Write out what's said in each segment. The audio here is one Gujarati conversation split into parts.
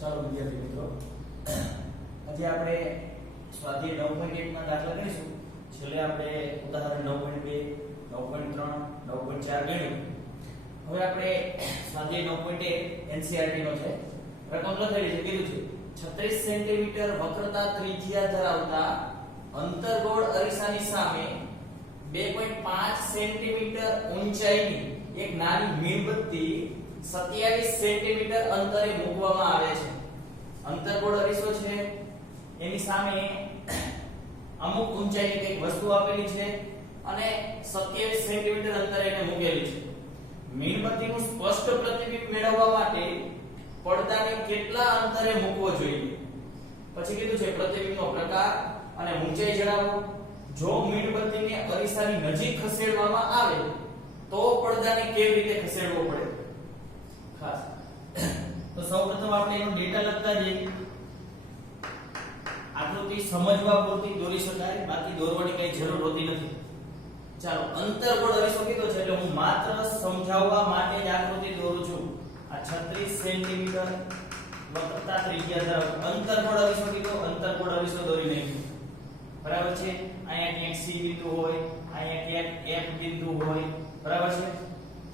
ચાલો વિદ્યાર્થી મિત્રો, આજે આપણે સ્વાધ્યાય 9.1 ના દાખલા ગણીશું. છેલ્લે આપણે ઉદાહરણ 9.2, 9.3, 9.4 ગણ્યું. હવે આપણે સ્વાધ્યાય 9.1 NCERT નો છે. રકમ લખેલી છે, કીધું છે 36 સેન્ટીમીટર વક્રતા ત્રિજ્યા ધરાવતા અંતર્ગોળ અરીસાની સામે 2.5 સેન્ટીમીટર ઊંચાઈની એક નાની મીણબત્તી 27 સેન્ટીમીટર અંતરે મૂકવામાં આવે છે. અંતર્ગોળ અરીસો છે, એની સામે અમુક ઊંચાઈની એક વસ્તુ આપેલી છે અને 27 સેન્ટીમીટર અંતરે એને મૂકેલી છે. મીણબત્તીનું સ્પષ્ટ પ્રતિબિંબ મેળવવા માટે પડદાને કેટલા અંતરે મૂકવો જોઈએ? પછી કીધું છે પ્રતિબિંબનો પ્રકાર અને ઊંચાઈ જણાવો. જો મીણબત્તીને અરીસાની નજીક ખસેડવામાં આવે તો પડદાને કેવી રીતે ખસેડવો પડે? ખાસ તો સૌપ્રથમ આપણે એનો ડેટા લખતા જઈએ. આકૃતિ સમજવા પૂરતી દોરી શકાય, બાકી દોરવાની કઈ જરૂર હોતી નથી. ચાલો, અંતર્ગોળ અરીસો કીધો છે એટલે હું માત્ર સમજાવવા માટે જ આકૃતિ દોરું છું. આ 36 સેન્ટીમીટર વક્રતા ત્રિજ્યા ધરાવતો અંતર્ગોળ અરીસો કીધો, અંતર્ગોળ અરીસો દોરી નાખ્યો. બરાબર છે? અહીંયા ક્યાંક C બિંદુ હોય, અહીંયા ક્યાંક F બિંદુ હોય. બરાબર છે?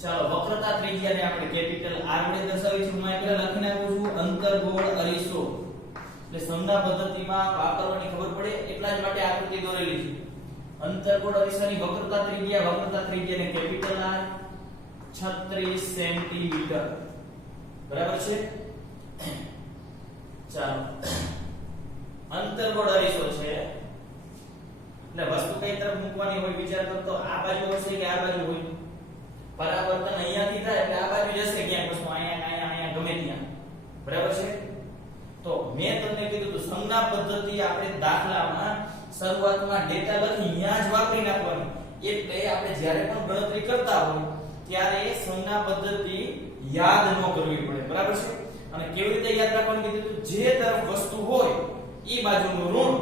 ચાલો, વક્રતા ત્રિજ્યાને આપણે કેપિટલ R વડે દર્શાવીશું. હું અહીંયા લખીને આપું છું અંતર્ગોળ અરીસો. એટલે સંજ્ઞા પદ્ધતિમાં વાપરવાની ખબર પડે એટલા જ માટે આકૃતિ દોરેલી છે. અંતર્ગોળ અરીસાની વક્રતા ત્રિજ્યાને કેપિટલ R 36 સેન્ટીમીટર. બરાબર છે? ચાલો, અંતર્ગોળ અરીસો છે એટલે વસ્તુ કઈ તરફ મૂકવાની હોય વિચાર કરો તો આ બાજુ હશે કે આ બાજુ હોય? પરાવર્તન અહીંયાથી થાય એટલે આ બાજુ જશે ક્યાંક વસ્તુ, અહીંયા ગમે ત્યાં. બરાબર છે? તો મેં તમને કીધું તો સંજ્ઞા પદ્ધતિ આપણે દાખલામાં શરૂઆતમાં ડેટા લખી અહીંયા જ વાપરી નાખવાની. એટલે આપણે જ્યારે પણ ગણતરી કરતા હોય ત્યારે સંજ્ઞા પદ્ધતિ યાદ ન કરવી પડે. બરાબર છે? અને કેવી રીતે યાદ રાખવાનું કીધું? જે તરફ વસ્તુ હોય એ બાજુનું ઋણ,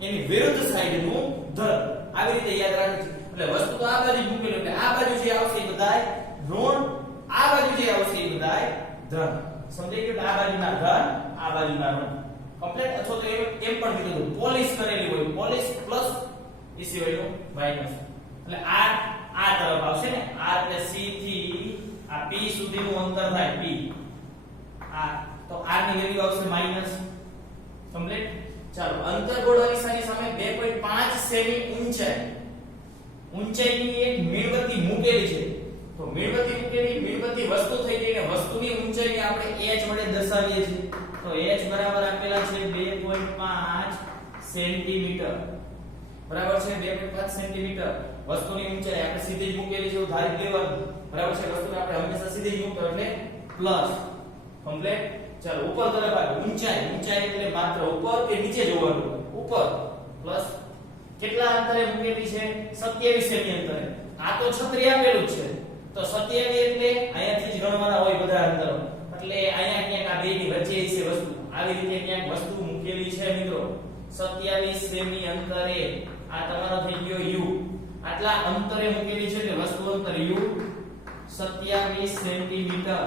એની વિરુદ્ધ સાઈડનું ધન. આવી રીતે યાદ રાખી છે. એટલે વસ્તુ તો આ બાજુ મૂકેલી એટલે આ બાજુ જે આવશે એ બધાય ઋણ, આ બાજુ જે આવશે એ બધાય ધન. સમજાઈ ગયું? આ બાજુના ધન, આ બાજુના ઋણ. કમ્પ્લીટ. અથવા તો એમ પણ કીધું પોલિશ કરેલી હોય, પોલિશ પ્લસ એ સિવાયનું માઈનસ. એટલે આ તરફ આવશે ને, આ એટલે C થી આ P સુધીનું અંતર થાય P. આ તો R ની વેલ્યુ આવશે માઈનસ. કમ્પ્લીટ. ચાલો, અંતર્ગોળ અરીસાની સામે 2.5 સેમી ઊંચાઈની એક મીણબત્તી મૂકેલી છે. તો મીણબત્તી મૂકેલી, મીણબત્તી વસ્તુ થઈ ગઈ ને વસ્તુની ઊંચાઈને આપણે h વડે દર્શાવીએ છીએ. તો h બરાબર આપેલા છે 2.5 સેન્ટીમીટર. બરાબર છે? 2.5 સેન્ટીમીટર વસ્તુની ઊંચાઈ આપણે સીધી જ મૂકેલી છે, ધારી લેવાનું. બરાબર છે? વસ્તુને આપણે હંમેશા સીધી જ મૂકતા એટલે પ્લસ. કમ્પ્લીટ. ચાલો, ઉપર તરફ આવે ઊંચાઈ એટલે માત્ર ઉપર કે નીચે જોવાનું? ઉપર. પ્લસ કેટલા અંતરે મૂકેલી છે? 27 સેમી અંતરે. આ તો 36 આપેલું જ છે. તો 27 એટલે અહીંયાથી જ ગણવાના હોય બધા અંતરો. એટલે અહીંયા ક્યાંક આ બેની વચ્ચે છે વસ્તુ. આવી રીતે ક્યાંક વસ્તુ મૂકેલી છે મિત્રો. 27 સેમી અંતરે. આ તમારો થઈ ગયો u. આટલા અંતરે મૂકેલી છે એટલે વસ્તુ અંતર u 27 સેન્ટીમીટર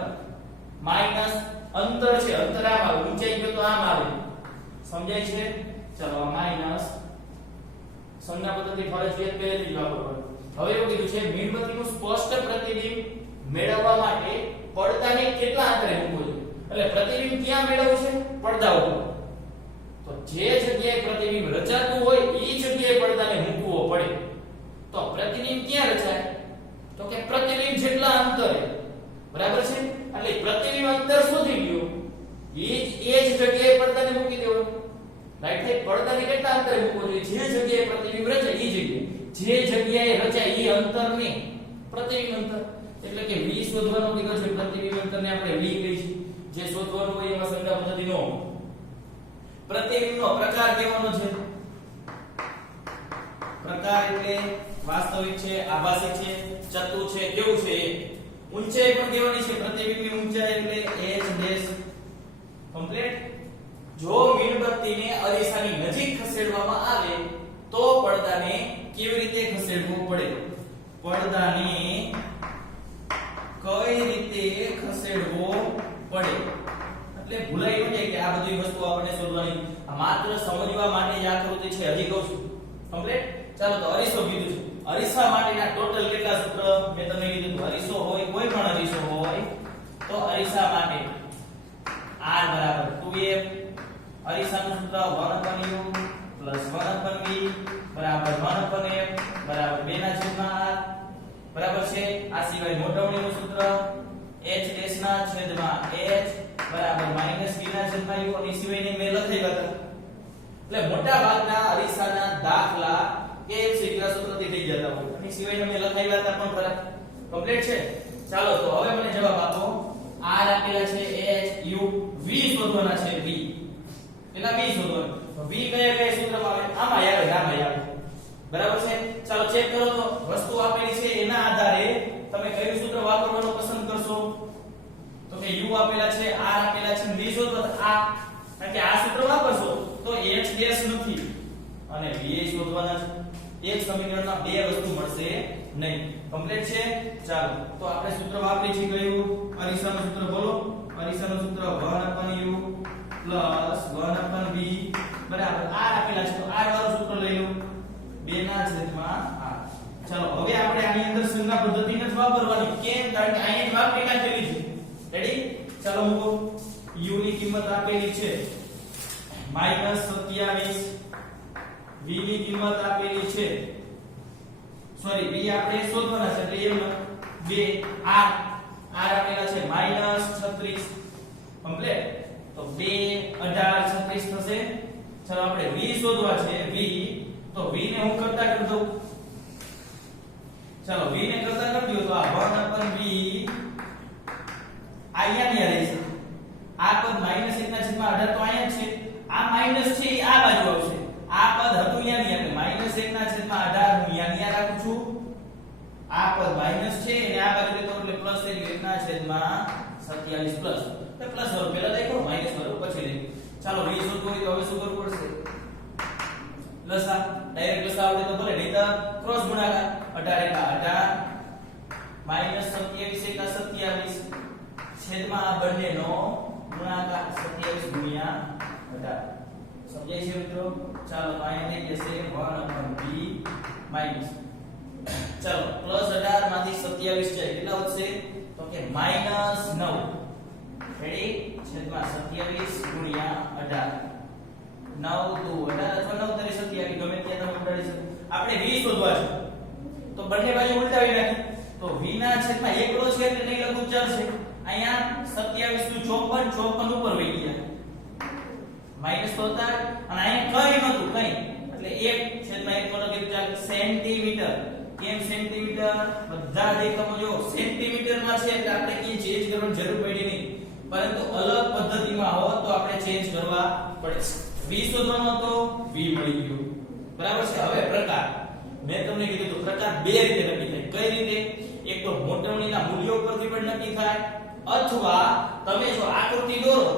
માઈનસ અંતર છે, અંતર આમ આવે, ઊંચાઈ ગયો તો આમ આવે. સમજાય છે? ચલો, માઈનસ સંજ્ઞા પદ્ધતિ ફરજિયાત પહેલેથી જ વાપરવાની. હવે એવું કીધું છે મીણબત્તીનું સ્પષ્ટ પ્રતિબિંબ મેળવવા માટે પડદાને કેટલા અંતરે મૂકવું જોઈએ? એટલે પ્રતિબિંબ ક્યાં મેળવવું છે? પડદા ઉપર. તો જે જગ્યાએ પ્રતિબિંબ રચાતું હોય એ જગ્યાએ પડદાને મૂકવો પડે. તો પ્રતિબિંબ ક્યાં રચાય? તો કે પ્રતિબિંબ જેટલા અંતરે. બરાબર છે? એટલે પ્રતિબિંબ અંતર શું થઈ ગયું? એ જ જગ્યાએ પડદાને મૂકી દેવો. રાઈટ? થાય પડદાને કેટલા અંતરે મૂકવો જોઈએ? જે જગ્યાએ પ્રતિબિંબ રચાય એ જગ્યાએ. જે જગ્યાએ રચાય એ અંતરને પ્રતિબિંબ અંતર. એટલે કે v શોધવાનો કીધો છે, પ્રતિબિંબ અંતરને આપણે v કહીશું. જે શોધવાનું હોય એમાં સંજ્ઞા પદ્ધતિનો પ્રતિબિંબનો પ્રકાર કહેવાનો છે. પ્રકાર એટલે વાસ્તવિક છે, આભાસી છે, ચતુ છે, કેવું છે એ. ઊંચાઈ પણ કહેવાની છે. પ્રતિબિંબની ઊંચાઈ એટલે h ડેશ. કમ્પ્લીટ. જો મીણબત્તીને અરીસાની નજીક ખસેડવામાં આવે તો પડદાને કેવી રીતે ખસેડવો પડે? પડદાને કઈ રીતે ખસેડવો પડે? એટલે ભૂલાઈ ન જાય કે આ બધી વસ્તુ આપણે શોધવાની, આ માત્ર સમજવા માટે જ આકૃતિ છે. હજી કહું છું કમ્પ્લીટ. ચાલો તો અરીસો કીધું છે. અરીસા માટેના ટોટલ કેટલા સૂત્ર મેં તમને કીધું હતું. અરીસો હોય, કોઈ પણ અરીસો હોય તો અરીસા માટે r બરાબર 2f, અરીસાનું સૂત્ર 1/u પ્લસ 1/v બરાબર 1/f બરાબર 2/r બરાબર છે. આ સિવાય મોટવણીનું સૂત્ર h ડેશ ના છેદમાં h બરાબર -v/u અને સિવાયની મેં લખેલા હતા. એટલે મોટા ભાગના અરીસાના દાખલા કે સીધા સૂત્રથી થઈ જતા હોય અને સિવાયના મેં લખાવ્યા હતા પણ ખરા. કમ્પ્લીટ છે. ચાલો તો હવે મને જવાબ આપો. r આપેલા છે h u, v શોધવાના છે. v પેલા v શોધવાના. તો v કયા કયા સૂત્રમાં આવે? આમાં આવે, આમાં આવે. બરાબર છે. ચાલો ચેક કરો તો વસ્તુ આપેલી છે એના આધારે તમે કયું સૂત્ર વાપરવાનું પસંદ કરશો? તો કે u આપેલા છે, r આપેલા છે, v શોધો તો આ, કારણ કે આ સૂત્ર વાપરશો તો h ડેશ નથી અને v એ શોધવાના છે. એક સમીકરણમાં બે વસ્તુ મળશે નહીં. કમ્પ્લીટ છે. ચાલો તો આપણે સૂત્ર વાપરી છે કયું? અરીસાનું સૂત્ર બોલો. અરીસાનું સૂત્ર 1/u 1/v બરાબર r આપેલા છે તો r વાળું સૂત્ર લઈ લો 2/r. ચાલો હવે આપણે આની અંદર સંજ્ઞા પદ્ધતિ નથી વાપરવાની. કેમ? કારણ કે અહીંયા જ વાપરી નાખેલી છે. રેડી? ચાલો મૂકો. u ની કિંમત આપેલી છે -27, v ની કિંમત આપેલી છે, સોરી v આપણે શોધવાના છે એટલે એમ 2 r આપેલા છે -36. કમ્પ્લીટ. તો 2 18 36 થશે. ચાલો આપણે v શોધવા છે. v તો v ને હું કરતા કરી દઉં. ચાલો v ને કરતા કરી દઉં તો આ 1/v અહીંયા ની રહેશે. આ પદ -1/18 તો અહીંયા જ છે. આ માઈનસ છે એ આ બાજુ આવશે. આ પદ હતું અહીંયા ની એટલે -1/18 હું અહીંયા રાખું છું. આ પદ માઈનસ છે અને આ બાજુ લેતો એટલે પ્લસ થઈ ગયું 1/27 પ્લસ. તો પ્લસ વાળું પહેલા દેખો, માઈનસ વાળું પછી દેખો. ચાલો v શોધવું હોય તો હવે શું કરવું પડશે? લસા. ડાયરેક્ટ લસા આવડે તો ભલે, નહીં તો ક્રોસ ગુણાકાર. 18 * 18 -27 છેદમાં આ બંનેનો ગુણાકાર 27 ગુણ્યા 18. સમજાય છે મિત્રો? ચાલો તો અહીંયા થઈ જશે 1/v માઈનસ. ચાલો +18 માંથી 27 જાય કેટલા વધશે? તો કે -9. રેડી? છેદમાં 27 ગુણ્યા 18. 9 2 18 અથવા 9 તારી 27 ગમે ત્યાં તમે ઉડાડી શકો. આપણે v શોધવા છે તો બંને બાજુ ઉલટાવી નાખી. તો v ના છેદમાં એકડો છે એટલે નહીં લખવું ચાલશે. અહીંયા 27 નું 54 ઉપર વહી ગયા. માઈનસ તો હતા અને અહીંયા કઈ નતું, કઈ એટલે 1/1 નો લખી ચાલ સેન્ટીમીટર. કેમ સેન્ટીમીટર? બધા દેખાવો જો સેન્ટીમીટર માં છે એટલે આપણે કે ચેન્જ કરવાની જરૂર પડી નહીં, પરંતુ અલગ પદ્ધતિમાં હોત તો આપણે ચેન્જ કરવા પડે. v શોધવાનો હતો, v મળી ગયો. બરાબર છે. હવે પ્રકાર મેં તમને કીધું તો પ્રકાર બે રીતે નક્કી થાય. કઈ રીતે? એક તો મોટવણીના મૂલ્યો પરથી પણ નક્કી થાય, અથવા તમે જો આકૃતિ દોરો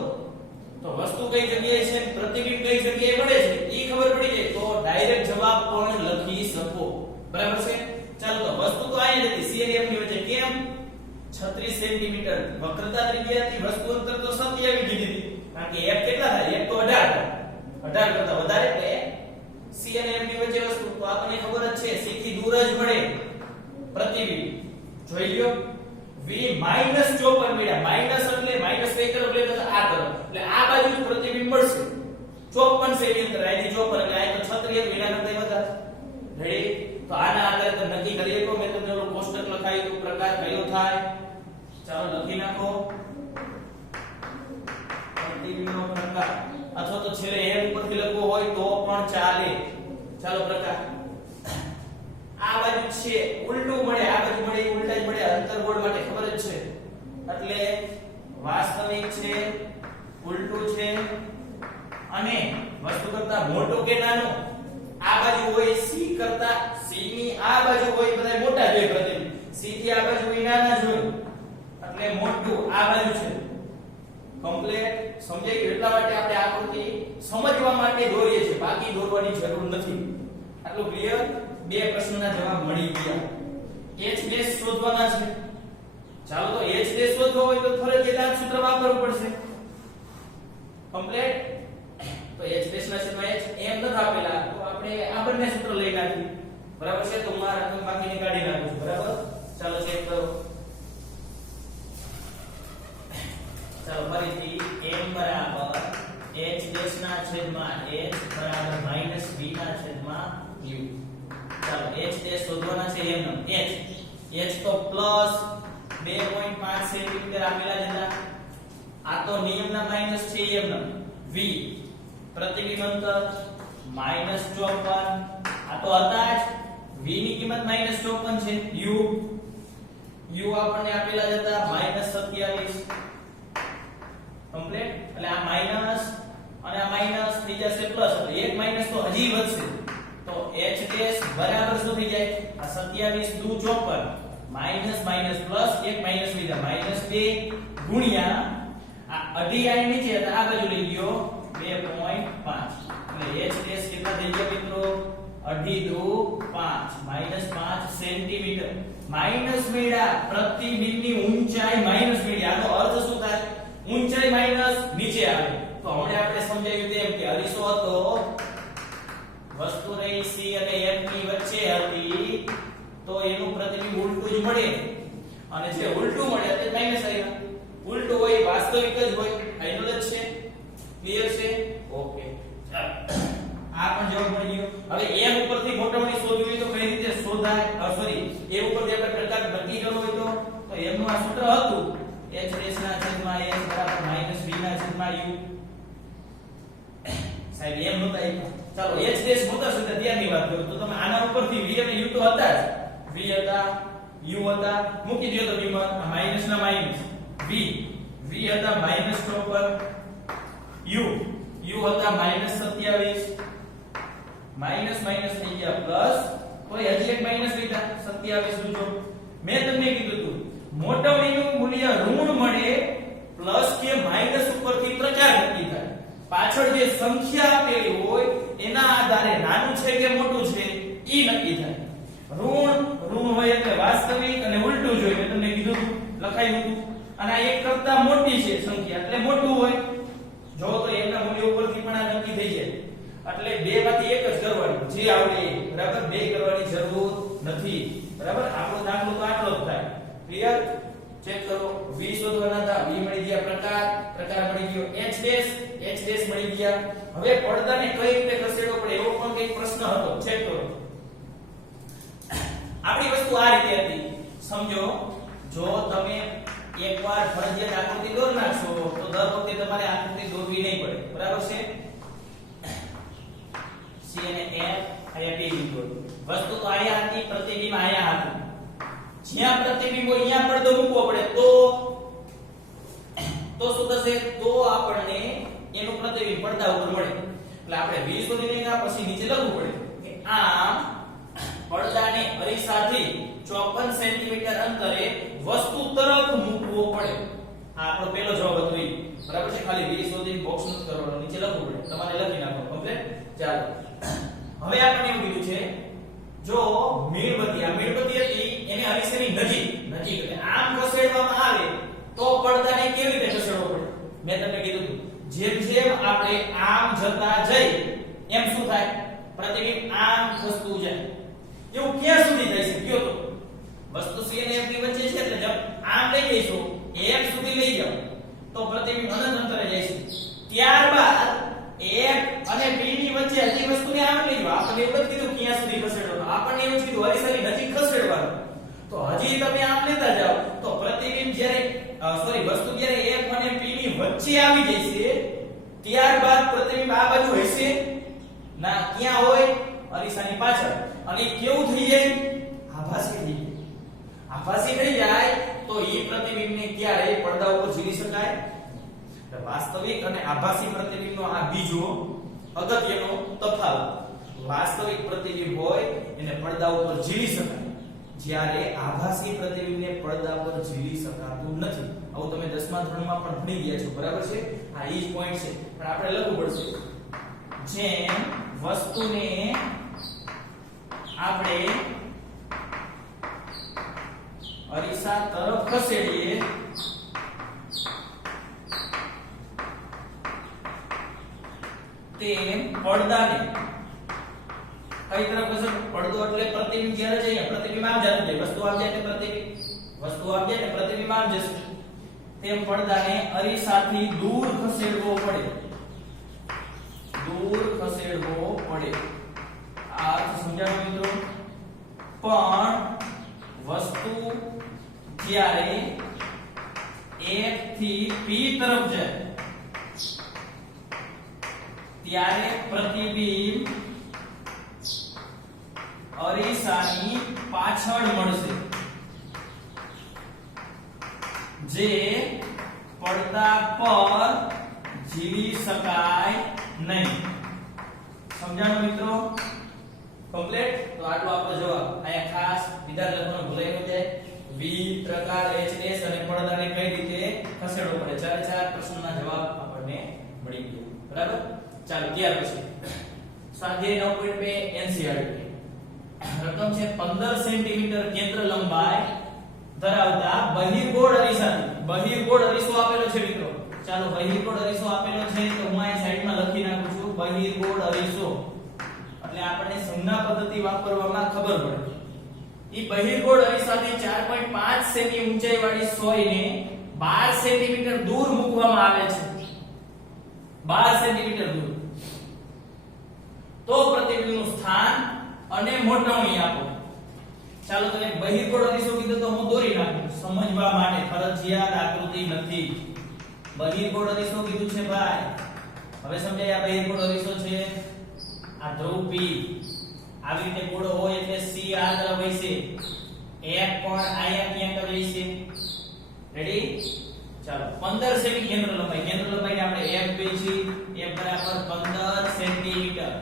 તો વસ્તુ કઈ જગ્યાએ છે, પ્રતિબિંબ કઈ જગ્યાએ પડે છે એ ખબર પડી જાય તો ડાયરેક્ટ જવાબ પણ લખી શકો. બરાબર છે. ચાલો તો વસ્તુ તો અહીંયા હતી C અને F ની વચ્ચે. કેમ? 36 સેન્ટીમીટર વક્રતા ત્રિજ્યાથી વસ્તુ અંતર તો 27 કીધી હતી, કારણ કે F કેટલા થાય? F તો 18 કરતા વધારે એટલે C અને F ની વચ્ચે વસ્તુ તો આપણને ખબર જ છે C થી દૂર જ પડે પ્રતિબિંબ. જોઈ લ્યો v -54 મળ્યા. માઈનસ એટલે માઈનસ કઈ તરફ લે તો આ તરફ, એટલે આ બાજુ પ્રતિબિંબ મળશે 54 સેન્ટીમીટર. આની 54 એટલે આ તો 36 વિના કરતા વધારે. રેડી? તો આના આધારે તમે નક્કી કરી શકો. મેં તમને ઓલો કોષ્ટક લખાયું તો પ્રકાર કયો થાય. ચાલો લખી નાખો પ્રતિબિંબનો પ્રકાર, અથવા તો છેલ્લે એમ ઉપરથી લખવો હોય તો પણ ચાલે. ચાલો પ્રકાર આ બાજુ છે ઉલટું મળે, આ બાજુ મળે ઉલટા જ મળે. અંતર્ગોળ માટે ખબર જ છે એટલે વાસ્તવિક છે, ઉલટું છે અને વસ્તુ કરતા મોટું કે નાનું. આ બાજુ હોય c કરતા c ની આ બાજુ હોય બધા મોટા જોઈએ પ્રતિબિંબ, c થી આ બાજુ હોય નાના જોઈએ એટલે મોટું આ બાજુ છે. કમ્પ્લીટ સમજાઈ ગયું? એટલા માટે આપણે આકૃતિ સમજવા માટે દોરીએ છીએ, બાકી દોરવાની જરૂર નથી. આટલું ક્લિયર? બે પ્રશ્નોના જવાબ મળી ગયા. h ડેશ શોધવાના છે. ચાલો તો h ડેશ શોધવો હોય તો ફરજિયાત સૂત્ર વાપરવું પડશે. કમ્પ્લીટ. તો h સ્પેસ ના છેદમાં h એમ નથી આપેલા તો આપણે આ બંને સૂત્ર લઈ નાખીએ. બરાબર છે. તો હું આ રકમ બાકીની કાઢી નાખું છું. બરાબર. ચાલો ચેક કરો. ચાલો ફરીથી m બરાબર h ડેશ ના છેદમાં h બરાબર માઈનસ v ના છેદમાં u. ચાલો h ડેશ શોધવાના છે એમ h તો પ્લસ 2.5 સેન્ટીમીટર આપેલા જ હતા. આ તો નિયમના માઈનસ છે એમ v પ્રતિબિંબ અંતર -54 આ તો હતા જ. v ની કિંમત -54 છે. u આપણને આપેલા જ હતા -27 કમ્પ્લીટ. એટલે આ માઈનસ અને આ માઈનસ થઈ જશે પ્લસ એટલે એક માઈનસ તો હજી વધશે. તો h ડેશ બરાબર શું થઈ જાય? આ 27 દુ 54 માઈનસ માઈનસ પ્લસ એક માઈનસ લીધા -2 ગુણ્યા આ અઢી આઈ નીચે હતા આ બાજુ લઈ ગયો 2.5 એટલે h ડેશ કેટલા થઈ ગયા મિત્રો? અઢી દુ 5 -5 સેન્ટીમીટર. માઈનસ મેળા પ્રતિબિંબની ઊંચાઈ માઈનસ મેળી. આનો અર્થ શું થાય? ઊંચાઈ માઈનસ નીચે આવે. તો હમણાં આપણે સમજાવ્યું તેમ કે અરીસો હતો વસ્તુ રહી c અને f ની વચ્ચે હતી તો એનું પ્રતિબિંબ ઉલટું જ મળે અને જે ઉલટું મળે તે માઈનસ આવ્યા. ઉલટું હોય વાસ્તવિક જ હોય. ફાઇનલ જ છે. ક્લિયર છે? ઓકે. આ પણ જવાબ મળી ગયો. હવે m ઉપરથી ગોઠવણી શોધવી હોય તો કઈ રીતે શોધાય? સોરી m ઉપરથી આપણે પ્રકાર નક્કી કરવો હોય તો m નું આ સૂત્ર હતું h ડેશ ના છેદમાં h બરાબર -v ના છેદમાં u. સાહેબ એમ નહોતા આપ્યા. ચાલો h ડેશ મોટા સૂત્ર ત્યારની વાત કરું તો તમે આના ઉપરથી v અને u તો હતા જ. v હતા u હતા મૂકી દો તો કિંમત માઈનસ ના માઈનસ v હતા -54 u હતા -27 માઈનસ માઈનસ થઈ ગયા પ્લસ તો હજી એક માઈનસ લીધા 27 દૂજો. મેં તમને કીધું હતું મોટવણીનું મૂલ્ય ઋણ મળે પ્લસ કે માઈનસ ઉપરથી પ્રચાર નક્કી થાય. પાછળ જે સંખ્યા આપેલી હોય એના આધારે નાનું છે કે મોટું છે ઈ નક્કી થાય. ઋણ હોય એટલે વાસ્તવિક અને ઉલટું જોઈએ. મેં તમને કીધું લખાયું હતું. અને આ એક કરતા મોટી છે સંખ્યા એટલે મોટું હોય. જો તો એના મૂલ્ય ઉપરથી પણ આ નક્કી થઈ જાય. એટલે બે માંથી એક જ કરવાનું જે આવડે બરાબર. બે કરવાની જરૂર નથી બરાબર. આપણો દાખલો તો આટલો જ થાય. ક્લિયર? ચેક કરો. v શોધવાના હતા. v મળી ગયા. પ્રકાર મળી ગયો. h ડેશ મળી ગયા. હવે પડદાને કઈ રીતે ખસેડવો પડે એવો પણ એક પ્રશ્ન હતો. ચેક કરો. આપણી વસ્તુ આ રીતે હતી. સમજો જો તમે એકવાર ફરજિયાત આકૃતિ દોર નાખશો તો દર વખતે તમારે આકૃતિ દોરવી નહીં પડે. બરાબર છે? c અને f આયા બે લીધો. વસ્તુ તો આયા હતી, પ્રતિબિંબ આયા હતું. જ્યાં પ્રતિબિંબ હોય ત્યાં પડદો મૂકવો પડે તો શું થશે? તો આપણને એનું પ્રતિબિંબ પડદા ઉપર મળે. એટલે આપણે 20 શોધી લઈને પછી નીચે લખવું પડે કે આમ પડદાને અરીસાથી 54 સેન્ટીમીટર અંતરે વસ્તુ તરફ મૂકવો પડે. આ આપણો પહેલો જવાબ હતો ઈ. બરાબર છે? ખાલી 20 શોધીને બોક્સ નથી કરવાનો, નીચે લખવું પડે. તમારે લખી નાખો કમ્પ્લીટ. ચાલો હવે આપણે એવું કીધું છે જો મીણબત્તી આ મીણબત્તી હતી એને અરીસાની નજીક એટલે આમ ખસેડવામાં આવે તો પડદાને કેવી રીતે ખસેડવો પડે? મેં તમને કીધું જેમ જેમ આપણે આમ જતા જઈ એમ શું થાય? પ્રતિબિંબ આમ ખસતું જાય. એવું ક્યાં સુધી થાય છે? કયો તો વસ્તુ c અને f ની વચ્ચે છે એટલે જબ આમ લઈ જઈશું f સુધી લઈ જાઓ તો પ્રતિબિંબ અનંત અંતરે જાય છે. ત્યારબાદ f અને b ની વચ્ચે હજી વસ્તુને આમ લઈ જાઓ. આપણે એવું નથી કીધું ક્યાં સુધી ખસેડવાનું. આપણને એવું કીધું અરીસાની નજીક ખસેડવાનું. તો હજી તમે આમ લેતા જાઓ તો પ્રતિબિંબ જ્યારે વસ્તુ જ્યારે f અને p ની વચ્ચે આવી જશે ત્યારબાદ પ્રતિબિંબ આ બાજુ હશે ના ક્યાં હોય? અરીસાની પાછળ. અને કેવું થઈ જાય? આભાસી થઈ જાય. આભાસી થઈ જાય તો એ પ્રતિબિંબને ક્યારે પડદા ઉપર ઝીલી શકાય? વાસ્તવિક અને આભાસી પ્રતિબિંબનો આ બીજો અગત્યનો તફાવત. વાસ્તવિક પ્રતિબિંબ હોય એને પડદા ઉપર ઝીલી શકાય જ્યારે આભાસી પ્રતિબિંબને પડદા પર ઝીલી શકાતું નથી. આવું તમે 10મા ધોરણમાં પણ ભણી ગયા છો. બરાબર છે? આ ઈ જ પોઈન્ટ છે પણ આપણે લખવું પડશે. જેમ વસ્તુને આપણે અરીસા તરફ ખસેડીએ તેમ પડદાને કઈ તરફ ખસેડો? પડદો એટલે પ્રતિબિંબ જ્યારે છે અહીંયા પ્રતિબિંબ આમ જતું જાય, વસ્તુ આમ જાય એટલે વસ્તુ આમ જાય એટલે પ્રતિબિંબ આમ જશે. તેમ પડદાને અરીસાથી દૂર ખસેડવો પડે. દૂર ખસેડવો પડે. આ અર્થ સમજાયો મિત્રો? પણ વસ્તુ જ્યારે F થી P તરફ જાય ત્યારે પ્રતિબિંબ અરીસાની પાછળ મળશે, જે પડદા પર જીવી શકાય નહીં. સમજાણું મિત્રો? કમ્પ્લીટ? તો આટલો આપણો જવાબ. અહીંયા ખાસ વિધાન લખવાનું ભૂલાઈ ન જાય. V પ્રકાર HS અને પડદાને કઈ રીતે ખસેડવો પડે. ચારે ચાર પ્રશ્નોના જવાબ આપણને મળી ગયો. બરાબર? ચાલો ત્યાર પછી સ્વાધ્યાય 9.2 NCERT રકમ છે 15 સેન્ટીમીટર કેન્દ્ર લંબાઈ ધરાવતા બહિર્ગોળ અરીસાથી. બહિર્ગોળ અરીસો આપેલો છે મિત્રો. ચાલો બહિર્ગોળ અરીસો આપેલો છે તો હું અહીં સાઈડમાં લખી નાખું છું બહિર્ગોળ અરીસો. એટલે આપણને સંજ્ઞા પદ્ધતિ વાપરવામાં ખબર પડે. ઈ બહિર્ગોળ અરીસાથી 4.5 સેમી ઊંચાઈ વાળી સોયને 12 સેન્ટીમીટર દૂર મૂકવામાં આવે છે. 12 સેન્ટીમીટર દૂર. તો પ્રતિબિંબનું સ્થાન અને મોટવણી આપો. ચાલો તમે બહિર્ગોળ અરીસો કીધું તો હું દોરી નાખું સમજવા માટે, ફરજિયાત આકૃતિ નથી. બહિર્ગોળ અરીસો કીધું છે ભાઈ. હવે સમજાય આ બહિર્ગોળ અરીસો છે. આ ધ્રુવ P આવી રીતે ગોળો હોય એટલે C આ તરફ હશે, F પણ આયા ક્યાંક હશે. રેડી? ચાલો 15 સેમી કેન્દ્ર લંબાઈ. કેન્દ્ર લંબાઈને આપણે F કહીએ. F બરાબર 15 સેન્ટીમીટર.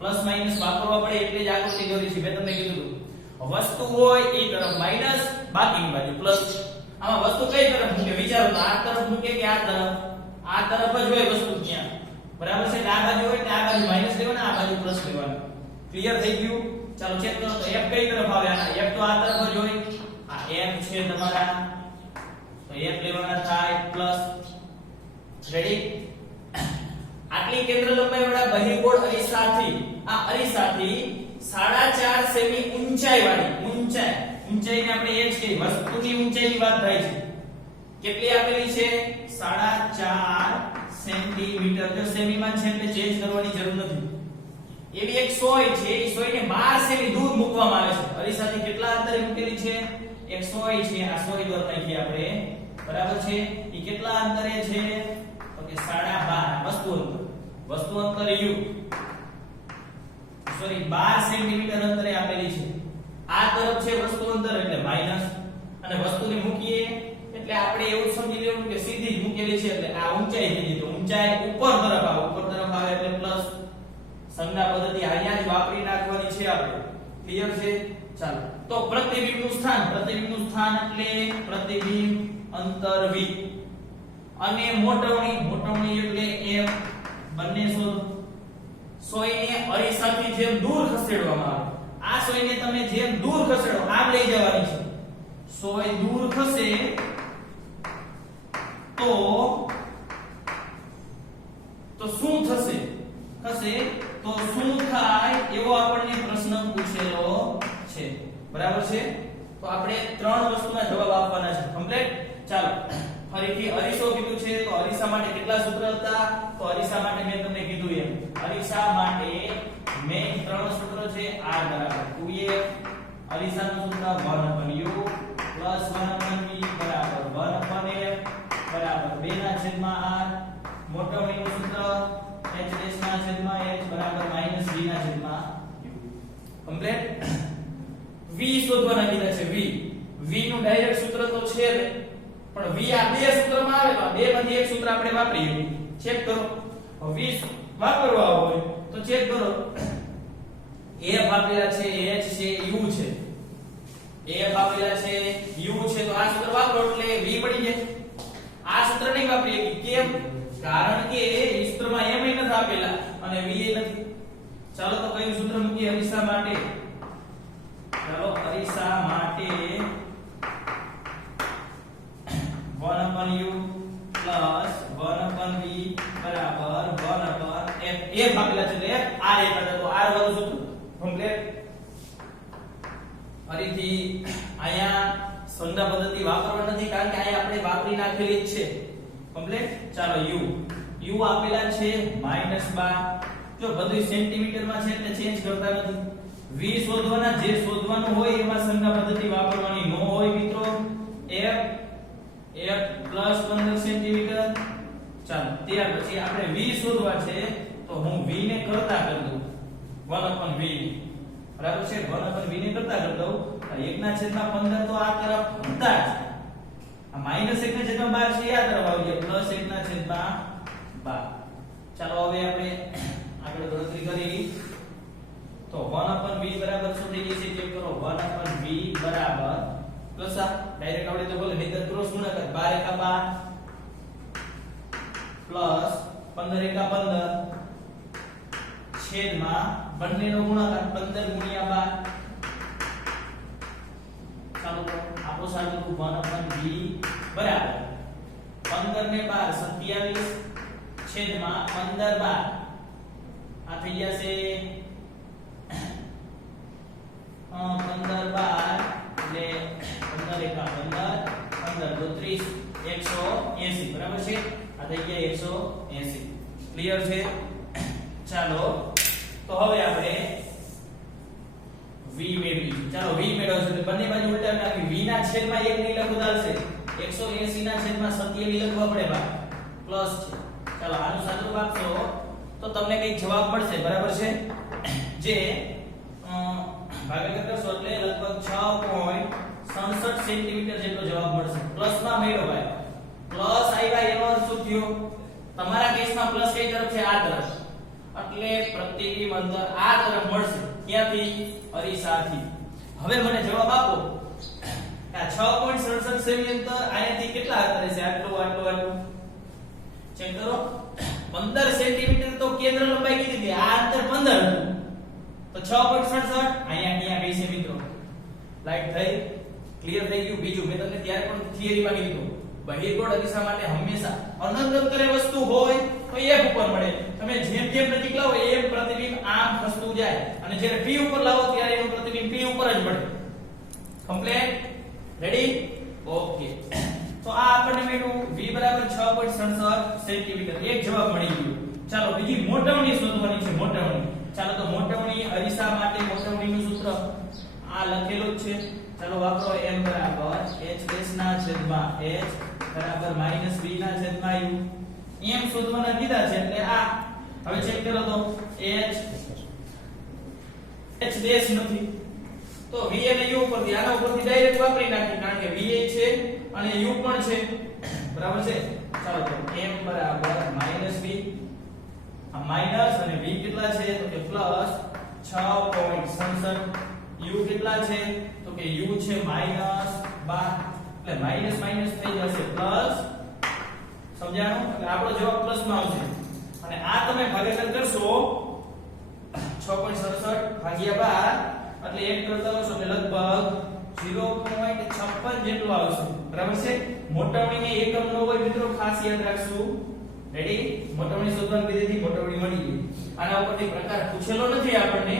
પ્લસ માઈનસ વાપરવા પડે એટલે જ આકૃતિ દોરી છે. મેં તમને કીધું વસ્તુ હોય એ તરફ માઈનસ, બાકીની બાજુ પ્લસ. આમાં વસ્તુ કઈ તરફ મૂકે વિચારો તો આ તરફ મૂકે કે આ તરફ? આ તરફ જ હોય વસ્તુ ત્યાં. બરાબર છે? આ બાજુ હોય એટલે આ બાજુ માઈનસ લેવાનું, આ બાજુ પ્લસ લેવાનું. ક્લિયર થઈ ગયું? ચાલો ચેક કરો તો F કઈ તરફ આવે? આના F તો આ તરફ જ હોય. આ F છે તમારા, તો F લેવાના થાય પ્લસ. રેડી? આટલી કેન્દ્ર લંબાઈ વાળા બહિર્ગોળ અરીસાથી, આ અરીસાથી 4.5 સેમી ઊંચાઈ વાળી, ઊંચાઈને આપણે h કહીએ, વસ્તુની ઊંચાઈની વાત થાય છે. કેટલી આપેલી છે? 4.5 સેન્ટીમીટર. જો સેમીમાં છે એટલે ચેન્જ કરવાની જરૂર નથી. એવી એક સોય છે, એ સોયને 12 સેમી દૂર મૂકવામાં આવે છે. અરીસાથી કેટલા અંતરે મૂકેલી છે? એક સોય છે. આ સોય દોર નાખીએ આપણે. બરાબર છે? એ કેટલા અંતરે છે? તો કે 12.5 વસ્તુ અંતર u, સોરી 12 સેન્ટીમીટર અંતરે આપેલી છે. આ તરફ છે વસ્તુ અંતર એટલે માઈનસ, અને વસ્તુને મૂકીએ એટલે આપણે એવું સમજી લેવું કે સીધી જ મૂકેલી છે એટલે આ ઊંચાઈ થઈ ગઈ. તો ઊંચાઈ ઉપર તરફ આવે એટલે પ્લસ. સંજ્ઞા પદ્ધતિ અહીંયા જ વાપરી નાખવાની છે આપણે. ક્લિયર છે? ચાલો તો પ્રતિબિંબનું સ્થાન એટલે પ્રતિબિંબ અંતર v અને મોટવણી એટલે m. બંને શોધો. સોયને અરીસાથી જેમ દૂર ખસેડવામાં આવે, આ સોયને તમે જેમ દૂર ખસેડો આમ લઈ જવાની છે. સોય દૂર ખસે તો શું થશે? તો શું થાય એવો આપણને પ્રશ્ન પૂછેલો છે. બરાબર છે? તો આપણે ત્રણ વસ્તુના જવાબ આપવાના છે. કમ્પ્લીટ? ચાલો ફરીથી અરીસો કીધું છે તો અરીસા માટે કેટલા સૂત્ર હતા? તો અરીસા માટે મેં તમને કીધું એમ અરીસા માટે મેં ત્રણ સૂત્ર છે. r બરાબર 2f, અરીસાનું સૂત્ર 1/u પ્લસ 1/v બરાબર 1/f બરાબર 2/r, મોટવણીનું સૂત્ર h બરાબર -v/u. કમ્પ્લીટ? v શોધવાના કીધા છે. v નું ડાયરેક્ટ સૂત્ર તો છે પણ v આ બે સૂત્રમાં આવે તો બે માંથી એક સૂત્ર આપણે વાપરીએ. ચેક કરો. v વાપરવા હોય તો ચેક કરો. f આપેલા છે, h છે, u છે. f આપેલા છે, u છે તો આ સૂત્ર વાપરો એટલે v પડી જાય. આ સૂત્ર નહીં વાપરીએ. કેમ? કારણ કે એ સૂત્રમાં m નથી આપેલા અને v એ નથી. ચાલો તો કયું સૂત્ર મૂકીએ અરીસા માટે? ચાલો અરીસા માટે 1/u 1/v બરાબર 1/h f આપેલા છે એટલે f r એક હતો તો r વાળું સૂત્ર કમ્પ્લીટ. ફરીથી અહીંયા સંજ્ઞા પદ્ધતિ વાપરવા નથી કારણ કે અહીંયા આપણે વાપરી નાખેલી જ છે કમ્પ્લીટ. ચાલો u આપેલા છે -12. જો બધું સેન્ટીમીટર માં છે એટલે ચેન્જ કરતા નથી. v શોધવાના, જે શોધવાનું હોય એમાં સંજ્ઞા પદ્ધતિ વાપરવાની નો હોય મિત્રો. f plus 15 centimetre. ચાલો ત્યાર પછી આપણે v શોધવા છે તો હું v ને કરતા કરી દઉં 1/v. બરાબર છે, 1/v ને કરતા કરી દઉં. 1/15 તો આ તરફ હતા જ, આ -1/12 છે આ તરફ આવી ગયો, +1/12. ચાલો હવે આપણે આગળ ગણતરી કરી તો 1/v બરાબર શું થઈ જશે ચેક કરો. 1/v બરાબર પ્લસ આ ડાયરેક્ટ આવડે તો બોલે, નહીતર ક્રોસ ગુણાકાર 12 + 15 × 15 છેદમાં બંનેનો ગુણાકાર 15 × 12. ચાલો આપણો સાદું 1/v બરાબર 15 ને 12 27 છેદમાં 15/12. આ થઈ જશે 15/12 એટલે 15 × 15 15 × 30 180 બરાબર છે. આ થઈ ગયા 180. ક્લિયર છે. ચાલો તો હવે આપણે v મેળવી. ચાલો v મેળવશું એટલે બંને બાજુ ઉલટાવી નાખી. v ના છેદમાં 1 નહીં લખવું ચાલશે, 180 ના છેદમાં 27 લખવા પડે બા પ્લસ છે. ચાલો આનું સાદું આપશો તો તમને કઈ જવાબ મળશે બરાબર છે. જે ભાગાકાર કરશો એટલે લગભગ 6.67 સેન્ટીમીટર જેટલો જવાબ મળશે. પ્લસ માં મેળવો ભાઈ, પ્લસ આવ્યા એનો અર્થ શું થયો? તમારા કેસમાં પ્લસ કઈ તરફ છે? આ તરફ, એટલે પ્રતિબિંબ અંતર આ તરફ મળશે. ક્યાંથી? અરીસાથી. હવે મને જવાબ આપો આ 6.67 સેમી અંતર આયાથી કેટલા અંતરે છે? આટલું ચેક કરો. 15 સેન્ટીમીટર તો કેન્દ્ર લંબાઈ કીધી હતી, આ અંતર 15 હતું તો 6.67 અહીંયા કઈ છે મિત્રો? લાઈટ થઈ? ક્લિયર થઈ ગયું? બીજું મેં તમને ત્યારે પણ થિયરીમાં કીધું, બહિર્ગોળ અરીસા માટે હંમેશા અનંત અંતરે વસ્તુ હોય તો f ઉપર મળે. તમે જેમ જેમ નજીક લાવો એમ પ્રતિબિંબ આમ ખસતું જાય, અને જ્યારે p ઉપર લાવો ત્યારે એનું પ્રતિબિંબ p ઉપર જ મળે. કમ્પ્લીટ? રેડી? ઓકે. તો આ આપણને મળ્યું v બરાબર 6.67 સેન્ટીમીટર. એક જવાબ મળી ગયો. ચાલો બીજી મોટવણી શોધવાની છે. મોટવણી. ચાલો તો મોટવણી અરીસા માટે મોટવણીનું સૂત્ર આ લખેલું જ છે. ચાલો વાપરો. m બરાબર h ના છેદમાં h બરાબર -v ના છેદમાં u. m શોધવાના કીધા છે એટલે આ. હવે ચેક કરો તો h ડેશ નથી તો v અને u ઉપરથી આના ઉપરથી ડાયરેક્ટ વાપરી નાખી, કારણ કે v છે અને u પણ છે બરાબર છે. ચાલો તો m બરાબર -v, આ માઈનસ અને v કેટલા છે તો કે પ્લસ 6.67. u કેટલા છે તો કે u છે -12, એટલે માઈનસ માઈનસ થઈ જશે પ્લસ. સમજાણું? એટલે આપણો જવાબ પ્લસ માં આવશે. અને આ તમે ભાગાકાર કરશો 6.67 ભાગ્યા 12 એટલે 1 કરતા આવશો એટલે લગભગ 0.56 જેટલું આવશે બરાબર છે. મોટવણીને એકમ નો હોય મિત્રો, ખાસ યાદ રાખશું. રેડી? મોટવણી શોધવાની પદ્ધતિ મોટવણી મળી ગઈ. આના ઉપરથી પ્રકાર પૂછેલો નથી આપણને,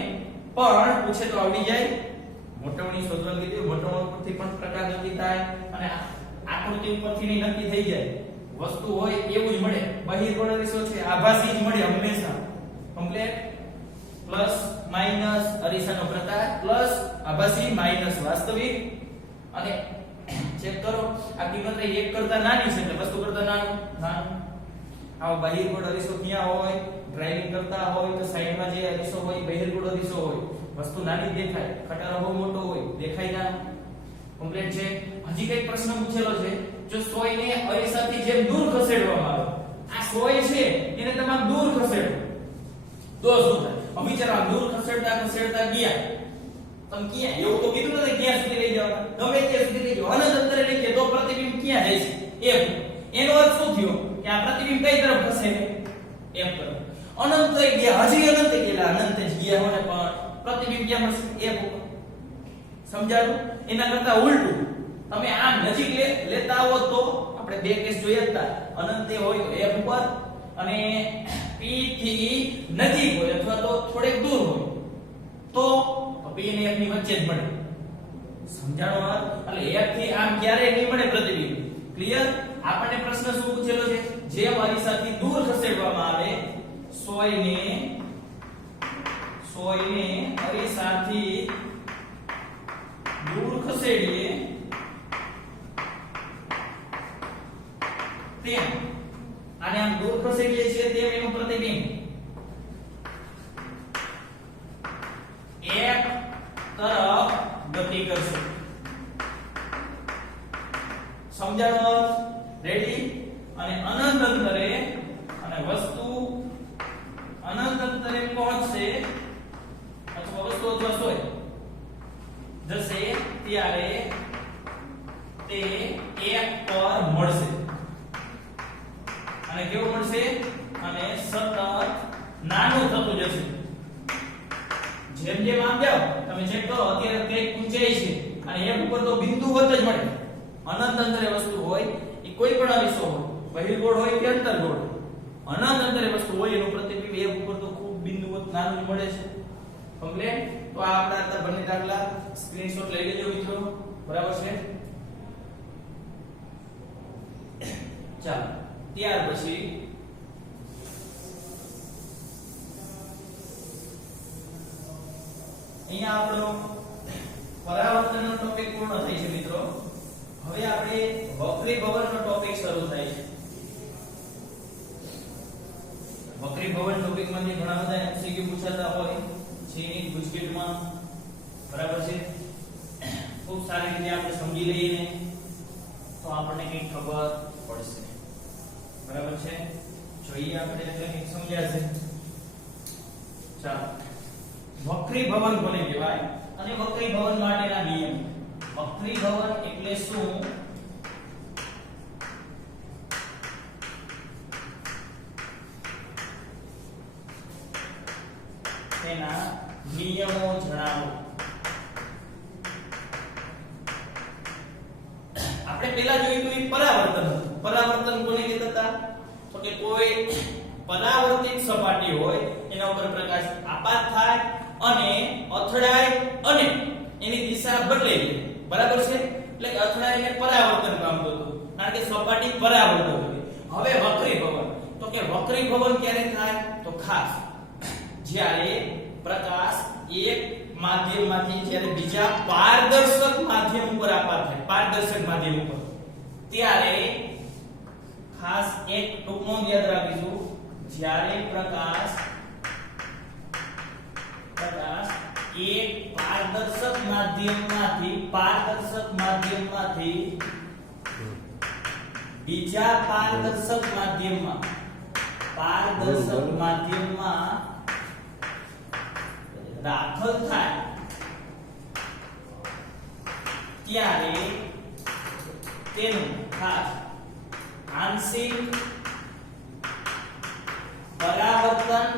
પણ પૂછે તો આવડી જાય. મોટવણી શોધવાની પદ્ધતિ મોટવણી ઉપરથી પણ પ્રકાર નક્કી થાય અને આકૃતિ ઉપરથી નક્કી થઈ જાય. વસ્તુ હોય એવું જ મળે. બહિર્ગોળ અરીસો છે આભાસી જ મળે હંમેશા. કમ્પ્લીટ? પ્લસ માઈનસ અરીસાનો પ્રકાર, પ્લસ આભાસી માઈનસ વાસ્તવિક. અને ચેક કરો આ કિંમત 1 કરતા નાની છે એટલે વસ્તુ કરતા નાનું. આવો બહિર્ગોળ અરીસો ક્યાં હોય? ડ્રાઇવિંગ કરતા હોય તો સાઈડમાં જે અરીસો હોય બહિર્ગોળ અરીસો હોય, વસ્તુ નાની દેખાય, ખટારો બહુ મોટો હોય દેખાય નાનો. કમ્પ્લીટ છે? હજી કઈ પ્રશ્ન પૂછેલો છે. જો સોયને અરીસાથી જેમ દૂર ખસેડવામાં આવે, આ સોય છે એને તમામ દૂર ખસેડો તો શું થાય? હવે વિચારો, દૂર ખસેડતા ગયા તમે ક્યાં? એવું તો કીધું નથી ક્યાં સુધી લઈ જવાના, ગમે ત્યાં સુધી લઈ જાવ, અનંત અંતરે લઈ જાય તો પ્રતિબિંબ ક્યાં જાય છે? f. એનો અર્થ શું થયો કે આ પ્રતિબિંબ કઈ તરફ ખસે? f તરફ. અનંત થઈ ગયા, હજી અનંત ગયા, અનંત જ ગયા હોય પણ પ્રતિબિંબ ક્યાં મળશે? f ઉપર. સમજાયું? એના કરતા ઉલટું તમે આમ નજીક લેતા આવો તો આપણે બે કેસ જોયા હતા. અનંત હોય તો f ઉપર અને P થી નજીક હોય અથવા તો થોડેક દૂર હોય તો P અને F ની વચ્ચે જ મળે. સમજાણો વાત? એટલે F થી આમ ક્યારે નહીં મળે પ્રતિબિંબ. ક્લિયર? આપણને પ્રશ્ન શું પૂછેલો છે? જે અરીસાથી દૂર ખસેડવામાં આવે સોયને અરીસાથી દૂર ખસેડીએ તેમ આને આમ દૂર ખસેડીએ છીએ તેમ એનું પ્રતિબિંબ એક તરફ ગતિ કરશે. સમજાણો? રેડી? અને અનંત અંતરે અને વસ્તુ અનંત અંતરે પહોંચશે અથવા વસ્તુ અથવા સોય જશે ત્યારે તે એક પર મળશે. અને કેવું મળશે? અને સતત નાનું થતું જશે. જેમ જેમ આમ જાઓ તમે ચેક કરો અત્યારે કઈક ઊંચાઈ છે અને એક ઉપર તો બિંદુવત જ મળે. અનંત અંતરે વસ્તુ હોય એ કોઈ પણ અરીસો હોય બહિર્ગોળ હોય કે અંતર્ગોળ અનંત અંતરે વસ્તુ હોય એનું પ્રતિબિંબ એક ઉપર તો ખૂબ બિંદુવત નાનું મળે છે. કમ્પ્લીટ? તો આ આપણા હતા બંને દાખલા સ્ક્રીનશોટ લઈ લેજો મિત્રો. બરાબર છે? ચાલો ત્યાર પછી અહીંયા આપણો પરાવર્તનનો ટોપિક પૂર્ણ થાય છે મિત્રો. હવે આપણે વક્રીભવનનો ટોપિક શરૂ થાય છે. વક્રીભવન ટોપિક માંથી ઘણા બધા એમસીક્યુ પૂછાતા હોય છે ગુજકેટમાં. બરાબર છે? ખૂબ સારી રીતે આપણે સમજી લઈએ ને તો આપણને કંઈક ખબર પડશે. બરાબર છે? જોઈએ આપણે એટલે કંઈક સમજાશે. ચાલો વક્રીભવન કોને કહેવાય અને વક્રીભવન માટેના નિયમ. વક્રીભવન એટલે શું? તેના નિયમો જણાવો. આપણે પહેલા જોયું હતું પરાવર્તન. પરાવર્તન કોને કહેતા હતા? તો કે કોઈ પરાવર્તિત સપાટી હોય એના ઉપર પ્રકાશ આપાત થાય અને અથડાય અને એની દિશા બદલે. બરાબર છે? એટલે કે અથડાઈને પરાવર્તન પામતું હતું કારણ કે સપાટી પરાવર્તન હતી. હવે વક્રીભવન તો કે વક્રીભવન ક્યારે થાય? તો ખાસ જ્યારે પ્રકાશ એક માધ્યમમાંથી જ્યારે બીજા પારદર્શક માધ્યમ ઉપર આપાત થાય. પારદર્શક માધ્યમ ઉપર ત્યારે ખાસ એક ટૂંકનો યાદ રાખીશું. જ્યારે પ્રકાશ એક પારદર્શક માધ્યમમાંથી બીજા પારદર્શક માધ્યમમાં દાખલ થાય ત્યારે તેનું ખાસ આંશિક પરાવર્તન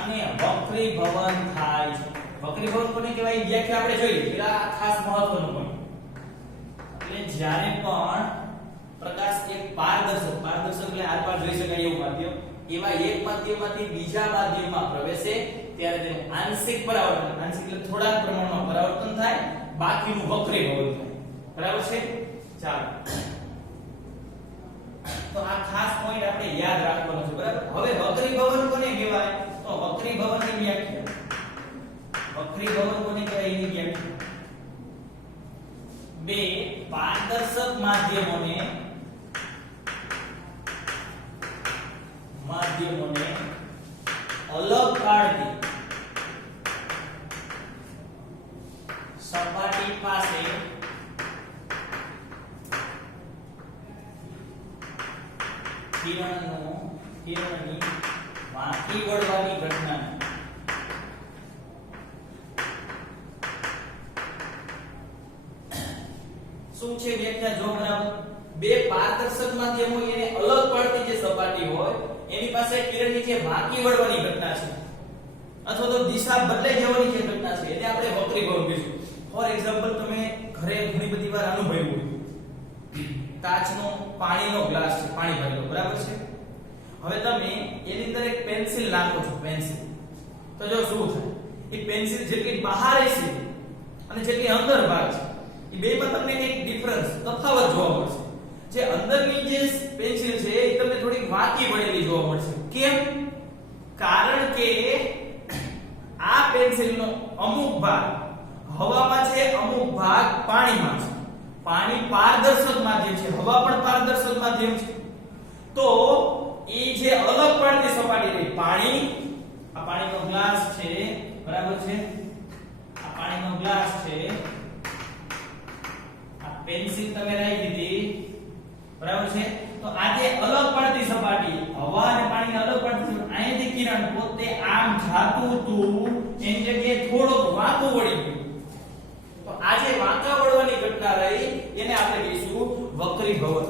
અને વક્રીભવન થાય છે. વક્રીભવન કોને કહેવાય? વ્યાખ્યા આપણે જોઈએ. પેલા ખાસ મહત્વનું point. એટલે જ્યારે પણ પ્રકાશ એક પારદર્શક એટલે આરપાર જોઈ શકાય એવું માધ્યમ એવા એક માધ્યમમાંથી બીજા માધ્યમમાં પ્રવેશે ત્યારે તેનું આંશિક પરાવર્તન, આંશિક એટલે થોડા પ્રમાણમાં પરાવર્તન થાય, બાકીનું વક્રીભવન થાય. બરાબર છે? ચાલો તો આ ખાસ પોઈન્ટ આપણે યાદ રાખવાનો છે. બરાબર? હવે વક્રીભવન કોને કહેવાય? તો વક્રીભવનની વ્યાખ્યા. વક્રીભવન કોને કહેવાય એની વ્યાખ્યા. બે પારદર્શક માધ્યમોને અલગ પાડતી સપાટી પાસે કિરણની વાંકી વળવાની ઘટના શું છે વ્યાખ્યા? જો બરાબર બે પારદર્શક માધ્યમો એને અલગ પાડતી જે સપાટી હોય એની પાસે કિરણની જે વાંકી વળવાની ઘટના છે અથવા તો દિશા બદલાઈ જવાની જે ઘટના છે એને આપણે વક્રીભવન કહીશું. ફોર એક્ઝામ્પલ તમે ઘરે ઘણી બધી વાર અનુભવ્યું હોય કાચનો પાણીનો ગ્લાસ છે, પાણી ભરેલો, બરાબર છે. હવે તમે એની અંદર એક પેન્સિલ નાખો છો, પેન્સિલ, તો જો શું થાય, એ પેન્સિલ જેટલી બહાર છે અને જેટલી અંદર ભાગ છે એ બેમાં તમને એક ડિફરન્સ, તફાવત જોવા મળશે. જે અંદરની જે પેન્સિલ છે એ તમને થોડી વાંકી વળેલી જોવા મળશે. કેમ? કારણ કે આ પેન્સિલનો અમુક ભાગ હવામાં છે, અમુક ભાગ પાણીમાં છે. પાણી પારદર્શક માધ્યમ છે, હવા પણ પારદર્શક માધ્યમ છે. તો એ જે અલગ પડતી સપાટી રહી, પાણી, આ પાણીનો ગ્લાસ છે, બરાબર છે, આ પાણીનો ગ્લાસ છે, આ પેન્સિલ તમે રાખી દીધી, બરાબર છે. તો આ જે અલગ પડતી સપાટી, હવા અને પાણી અલગ પડતી સપાટી, અહીંથી કિરણ પોતે આમ જાતું હતું, એની જગ્યાએ થોડોક વાંકો વળી ગયું. તો આ જે વાંકા વળવાની ઘટના રહી એને આપણે કહીશું વક્રીભવન.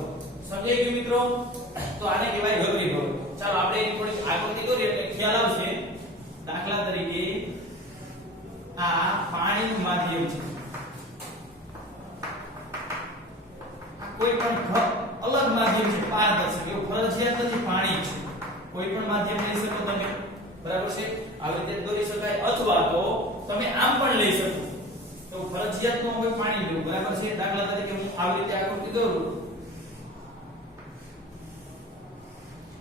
સમજાઈ ગયું મિત્રો? તો આને કહેવાય વક્રીભવન. ચાલો આપણે એની થોડી આકૃતિ કરીએ એટલે ખ્યાલ આવશે. દાખલા તરીકે આ પાણીનું માધ્યમ છે, કોઈ પણ અલગ માધ્યમ છે, પારદર્શક, એવું ફરજિયાત નથી પાણી છે, કોઈ પણ માધ્યમ લઈ શકો તમે, બરાબર છે. આવી રીતે દોરી શકાય, અથવા તો તમે આમ પણ લઈ શકો, તો ફરજિયાત ન હોય પાણી લેવું, બરાબર છે. દાખલા તરીકે હું આવી રીતે આકૃતિ દોરું,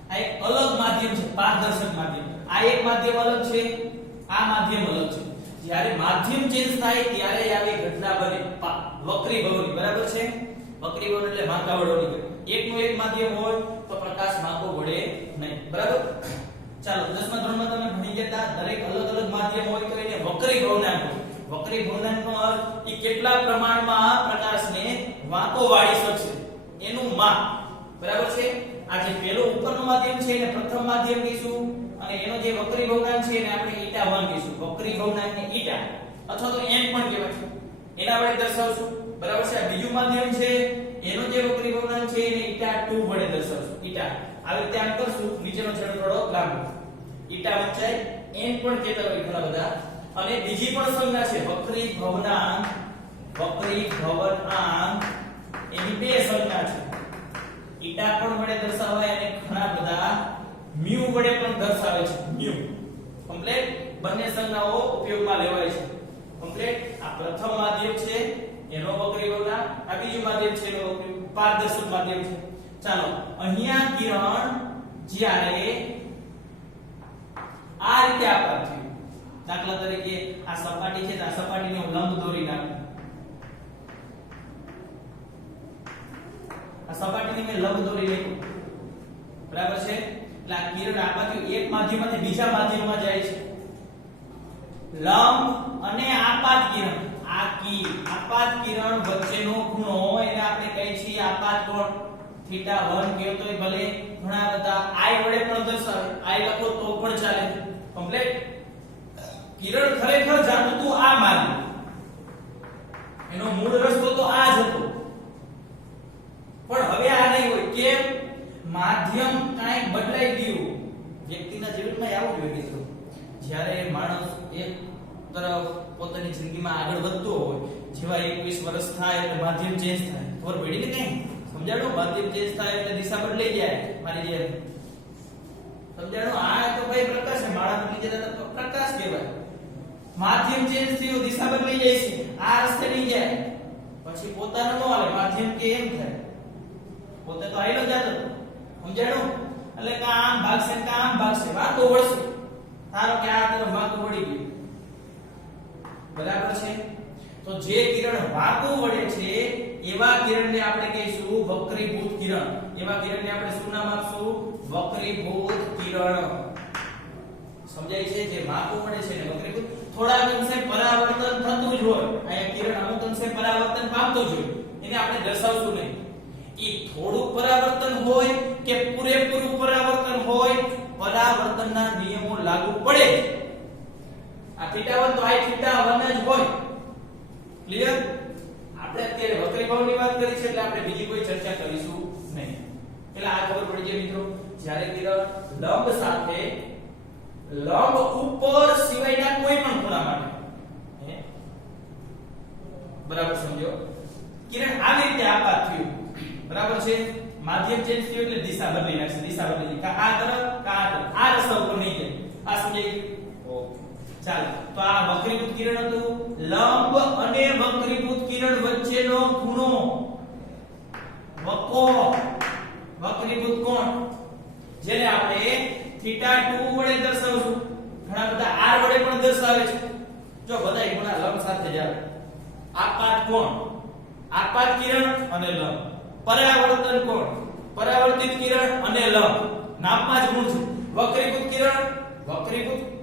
આ એક અલગ માધ્યમ છે, પારદર્શક માધ્યમ. આ એક માધ્યમ અલગ છે, આ માધ્યમ અલગ છે. જ્યારે માધ્યમ ચેન્જ થાય ત્યારે આવી ઘટના બને વક્રીભવની, બરાબર છે. વક્રીભવન એટલે વાંકા વળવાની. એકનું એક માધ્યમ હોય તો પ્રકાશ વાંકો વળે નહીં, બરાબર. ચાલો 10મા ધોરણમાં તમે ભણી ગયા હતા, દરેક અલગ અલગ માધ્યમ હોય તો એને વક્રીભવનાંક હોય. વક્રીભવનાંકનો અર્થ એ કેટલા પ્રમાણમાં પ્રકાશને વાંકો વાળી શકશે એનું માપ, બરાબર છે. આ જે પહેલો ઉપરનો માધ્યમ છે એને પ્રથમ માધ્યમ કહીશું, અને એનો જે વક્રીભવનાંક છે એને આપણે η1 કહીશું. વક્રીભવનાંકને η અથવા તો n પણ કહેવાય છે, એના વડે દર્શાવશું, બરાબર છે. આ બીજું માધ્યમ છે, એનો જે વક્રીભવનાંક છે એને η2 વડે દર્શાવશું. η આવી રીતે આમ કરશું, નીચેનો છેડો થોડો લાંબો, η વંચાય, n પણ કહેતા હોય ઘણા બધા. અને બીજી પણ સંજ્ઞા છે વક્રીભવનાંક, વક્રીભવનાંક એની બે સંજ્ઞા છે. η પણ વડે દર્શાવાય અને ઘણા બધા μ વડે પણ દર્શાવે છે. μ કમ્પ્લીટ બંને સંજ્ઞાઓ ઉપયોગમાં લેવાય છે. કમ્પ્લીટ આ પ્રથમ માધ્યમ છે એનો વક્રીભવનાંક, આ બીજું માધ્યમ છે એનો પારદર્શક માધ્યમ છે. ચાલો અહીંયા કિરણ જ્યારે આ રીતે આપાત થયું, દાખલા તરીકે આ સપાટી છે, આ સપાટીને હું લંબ દોરી નાખું, આ સપાટીને મેં લંબ દોરી નાખ્યું, બરાબર છે. એટલે આ કિરણ આ બાજુ એક માધ્યમમાંથી બીજા માધ્યમમાં જાય છે. લંબ અને આપાત કિરણ, આપાત કિરણ વચ્ચેનો ખૂણો એને આપણે કહીએ છીએ આપાત કોણ. θ1 કહેતો હોય ભલે, ઘણા બધા i વડે પણ દર્શાવે, i લખો તો પણ ચાલે. કમ્પ્લીટ કિરણ ખરેખર જાતું હતું આ માર્ગે, એનો મૂળ રસ્તો તો આ જ હતો, પણ હવે આ નહીં હોય. કેમ? માધ્યમ કાંઈક બદલાઈ ગયું. વ્યક્તિના જીવનમાં આવું જ હોય છે, જ્યારે માણસ એક તરફ પોતાની જિંદગીમાં આગળ વધતો હોય, જેવા 21 વર્ષ થાય એટલે માધ્યમ ચેન્જ થાય. ખબર પડી ને? કઈ સમજાણો? માધ્યમ ચેન્જ થાય એટલે દિશા બદલાઈ જાય મારી જેમ. સમજાણો? આ તો ભાઈ પ્રકાશ છે, માળા મૂકી જતા તો પ્રકાશ કહેવાય. માધ્યમ ચેન્જ થયું, દિશા બદલાઈ જાય છે, આ રસ્તે નહીં જાય, પછી પોતાનો ન હાલે, માધ્યમ કે એમ થાય, પોતે તો આયલો જ હતો. સમજાણો? એટલે કામ ભાગશે, કામ ભાગશે, વાતો વળશે. ધારો કે આ તરફ વાતો વળી ગઈ, બરાબર છે. તો જે કિરણ વાંકો વળે છે એવા કિરણને આપણે કહીશું વક્રીભૂત કિરણ. એવા કિરણને આપણે શું નામ આપશું? વક્રીભૂત કિરણ. સમજાય છે? જે વાંકો વળે છે ને વક્રીભૂત. થોડા અંશે પરાવર્તન થતું જ હોય, અહીંયા કિરણ અમુક અંશે પરાવર્તન પામતો જ હોય, એને આપણે દર્શાવશું નહીં. ઈ થોડું પરાવર્તન હોય કે પૂરેપૂરું પરાવર્તન હોય, પરાવર્તનના નિયમો લાગુ પડે. આ θ1 તો આ θ1 જ હોય. ક્લિયર? આપણે અત્યારે વક્રીભવનની વાત કરી છે એટલે આપણે બીજી કોઈ ચર્ચા કરીશું નહીં. એટલે આ ખબર પડી જાય મિત્રો, જ્યારે કિરણ લંબ સાથે લંબ ઉપર સિવાયના કોઈ પણ ખૂણા માટે, બરાબર સમજો, કિરણ આવી રીતે આપાત થયું, બરાબર છે માધ્યમ ચેન્જ થયું એટલે દિશા બદલી નાખશે દિશા બદલી કા આ તરફ કા આ તરફ આ રસ્તા ઉપર નહીં જાય આ સમજાય ઓકે ચાલો તો આ વક્રીભૂત કિરણ હતું લંબ અને વક્રીભૂત કિરણ વચ્ચેનો ખૂણો વકો વક્રીભૂત કોણ જેને આપણે θ2 વડે દર્શાવશું ઘણા બધા r વડે પણ દર્શાવે છે જો બધાય ખૂણા લંબ સાથે જ આવે આપાત કોણ આપાત કિરણ અને લંબ પરાવર્તન કોણ પરાવર્તિત કિરણ અને લંબ નામમાં જ ગુણ છે વક્રીભૂત કિરણ વક્રીભૂત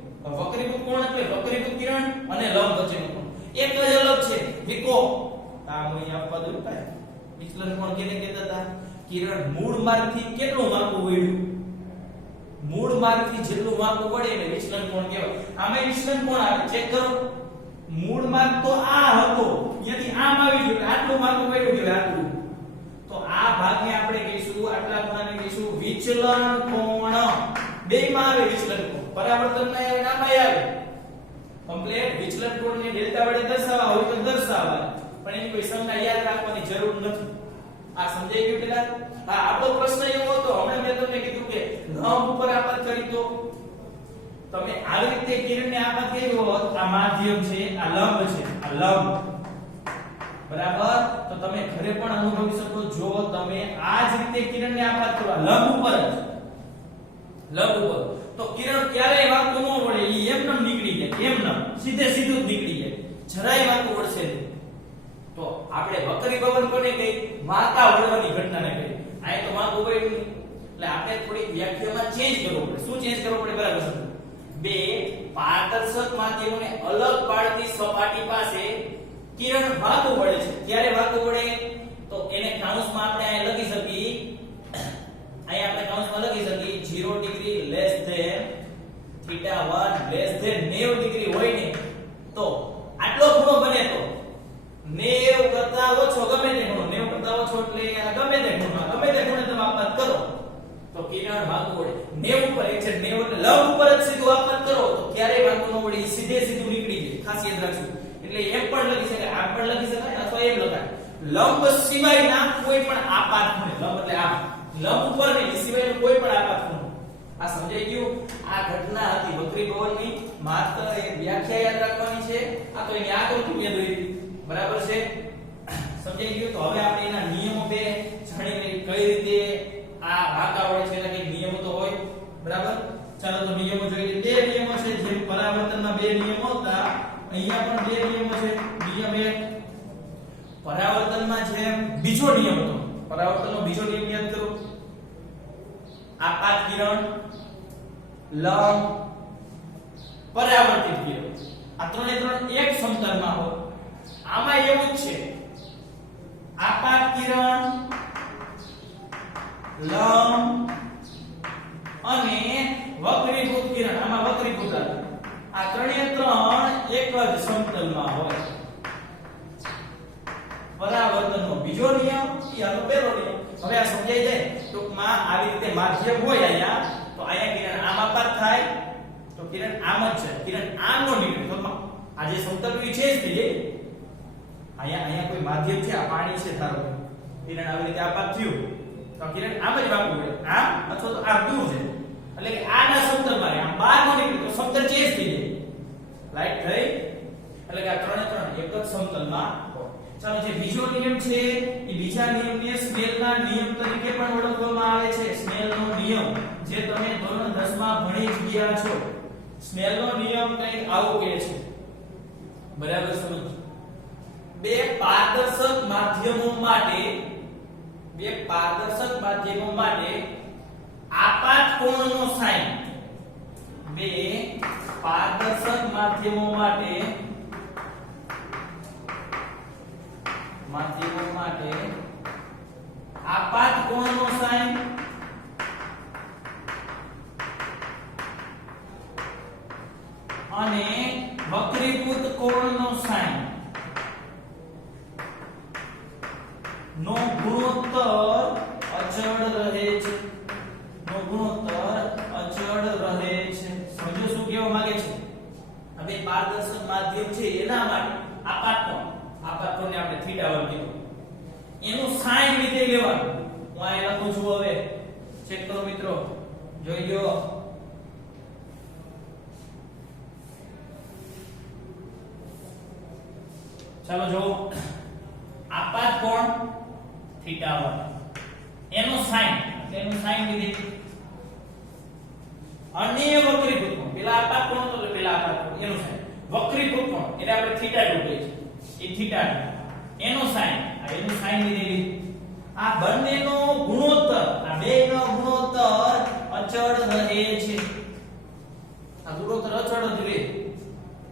કોણ એટલે વક્રીભૂત કિરણ અને લંબ વચ્ચેનો કોણ એક જ અલગ છે વિકો આ હું આપવા દઉં કાય વિચલન કોણ કેને કહેતા હતા કિરણ મૂળ માર્ગથી કેટલું વાંકું વળ્યું મૂળ માર્ગથી જેટલું વાંકું વળે એને વિચલન કોણ કહેવાય આમાં વિચલન કોણ આવે ચેક કરો મૂળ માર્ગ તો આ હતો અહીંયાથી આમ આવી ગયું આટલું વાંકું વળ્યું કે આટલું તો આ ભાગને આપણે કહીશું આટલા ખૂણાને કહીશું વિચલન કોણ બેયમાં આવે વિચલન કોણ પરાવર્તનના નામમાં આવે કમ્પ્લીટ વિચલન કોણને ડેલ્ટા વડે દર્શાવવા હોય તો દર્શાવવા પણ એની કોઈ સંજ્ઞા યાદ રાખવાની જરૂર નથી આ સમજાઈ ગયું પેલા હા આપણો પ્રશ્ન એવો હતો હમણાં મેં તમને કીધું કે લંબ ઉપર આપાત કરી તો તમે આવી રીતે કિરણને આપાત કર્યો હોત આ માધ્યમ છે આ લંબ છે આ લંબ બરાબર તો તમે ઘરે પણ અનુભવી શકો જો તમે આ જ રીતે કિરણને આપાત કરો લંબ ઉપર જ લંબ ઉપર તો કિરણ ક્યારેય વાંકું ન વળે ઈ એમનેમ નીકળી જાય એમનેમ સીધે સીધું જ નીકળી જાય જરાય વાંકું વળશે નહીં તો આપણે વક્રીભવન કોને કહી વાંકા વળવાની ઘટનાને કહી આ તો વાંકું વળ્યું નહીં એટલે આપણે થોડી વ્યાખ્યામાં ચેન્જ કરવો પડે શું ચેન્જ કરવો પડે બરાબર છે બે પારદર્શક માધ્યમોને અલગ પાડતી સપાટી પાસે કિરણ વાંકું વળે છે ક્યારે વાંકું વળે તો એને કૌંસમાં આપણે અહીં લખી શકીએ અહીં આપણે કૌંસમાં લખી શકીએ 0 degree less than θ1 less than 90 degree હોય ને તો આટલો ખૂણો બને તો 90 કરતા ઓછો ગમે તે ખૂણો 90 કરતા ઓછો એટલે ગમે તે ખૂણે તમે આપાત કરો તો કિરણ વાંકું વળે 90 ઉપર એક છે 90 એટલે લંબ ઉપર જ સીધું આપાત કરો તો ક્યારેય વાંકું ન વળે સીધે સીધું નીકળી જાય ખાસ યાદ રાખજો એટલે એમ પણ લખી શકાય આમ પણ લખી શકાય અથવા એમ લખાય લંબ સિવાયના કોઈ પણ આપાત ખૂણે લંબ એટલે આ લંબ ઉપર ને સિવાયનો કોઈ પણ આપાત ખૂણો આ સમજાઈ ગયું આ ઘટના હતી વક્રીભવનની માત્ર એક વ્યાખ્યા યાદ રાખવાની છે આ તો એની આકૃતિ મેં દોરી બરાબર છે સમજાઈ ગયું તો હવે આપણે એના નિયમો બે જાણી લઈએ કઈ રીતે આ વાંકા વળે છે એના કઈ નિયમો તો હોય બરાબર ચાલો તો નિયમો જોઈએ બે નિયમો છે જેમ પરાવર્તનના બે નિયમો હતા અહીંયા પણ બે નિયમો છે નિયમ 1 પરાવર્તનમાં જે બીજો નિયમ હતો પરાવર્તનનો બીજો નિયમ યાદ કરો આપાત કિરણ લંબ પરાવર્તિત કિરણ આ ત્રણે ત્રણ એક સમતલમાં હોય આમાં એવું જ છે આપાત કિરણ લંબ અને વક્રીભૂત કિરણ આમાં વક્રીભૂત આવે આ ત્રણે ત્રણ એક જ સમતલમાં હોય પરાવર્તનનો બીજો નિયમ એ આનો પહેલો નિયમ હવે આ સમજાઈ જાય ટૂંકમાં આવી રીતે માધ્યમ હોય અહીંયા તો અહીંયા કિરણ આમ આપાત થાય તો કિરણ આમ જ છે કિરણ આમ નો નીકળે તો આ જે સમતલ છે જ થઈ અહીંયા કોઈ માધ્યમ છે આ પાણી છે ધારો કિરણ આવી રીતે આપાત થયું તો કિરણ આમ જ વાંકું વળે આમ અથવા તો આ દૂર છે એટલે કે આના સમતલમાં આમ બહાર નો નીકળે તો સમતલ ચેન્જ થઈ જાય લાઈટ થઈ એટલે કે આ ત્રણે ત્રણ એક જ સમતલમાં ચાલો જે બીજો નિયમ છે એ બીજા નિયમને સ્નેલના નિયમ તરીકે પણ ઓળખવામાં આવે છે સ્નેલનો નિયમ જે તમે ધોરણ 10 માં ભણી જ ગયા છો સ્નેલનો નિયમ કંઈક આવો કહે છે બરાબર સમજો બે પારદર્શક માધ્યમો માટે આપાત કોણનો સાઈન બે પારદર્શક માધ્યમો માટે આપાત કોણનો સાઈન અને વક્રીભૂત કોણનો સાઈન નો ગુણોત્તર અચળ રહે છે સમજો શું કહેવા માંગે છે હવે પારદર્શક માધ્યમ છે એના માટે આપાત કોણને આપણે θ1 કીધું એનું સાઈન રીતે લેવાનું જોઈ લો ચાલો જો આપાત કોણ θ1 એનો સાઈન લીધી અને વક્રીભૂત કોણ પેલા આપાત કોણ હતો એટલે પેલા આપાત કોણ એનો સાઈન વક્રીભૂત કોણ એટલે આપણે θ2 કહીએ છીએ એ θ2 એનો સાઈન લીધેલી આ બંનેનો ગુણોત્તર આ બેનો ગુણોત્તર અચળ રહે છે આ ગુણોત્તર અચળ જ રહે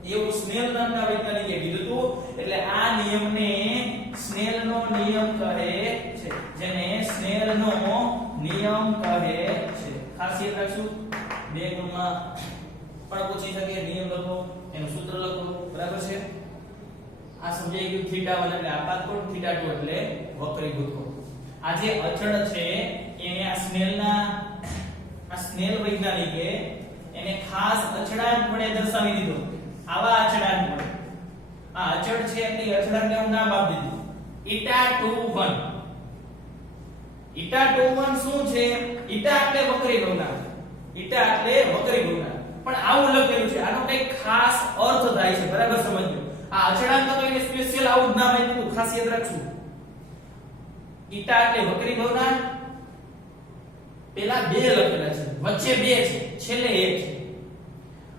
એવું સ્નેલ નામના વૈજ્ઞાનિકે કીધું હતું એટલે આ નિયમને સ્નેલનો નિયમ કહે છે જેને સ્નેલનો નિયમ કહે છે ખાસ યાદ રાખશું બે ગુણમાં પણ પૂછી શકે નિયમ લખો એનું સૂત્ર લખો બરાબર છે આ સમજાઈ ગયું θ1 એટલે આપાત કોણ θ2 એટલે વક્રીભૂત કોણ આ જે અચળ છે એને આ સ્નેલ વૈજ્ઞાનિકે એને ખાસ અચળાંક વડે દર્શાવી દીધો આવા અચળાંક વડે આ અચળ છે એટલે અચળાંકને હું નામ આપી દીધું η21 શું છે η એટલે વક્રી ભવનાંક પણ આવું લખેલું છે આનો કઈ ખાસ અર્થ થાય છે બરાબર સમજજો આ અચળાંક તો એને સ્પેશિયલ આવું જ નામ આપ્યું ખાસ યાદ રાખજો η એટલે વક્રી ભવનાંક પેલા બે લખેલા છે વચ્ચે બે છે છેલ્લે એક છે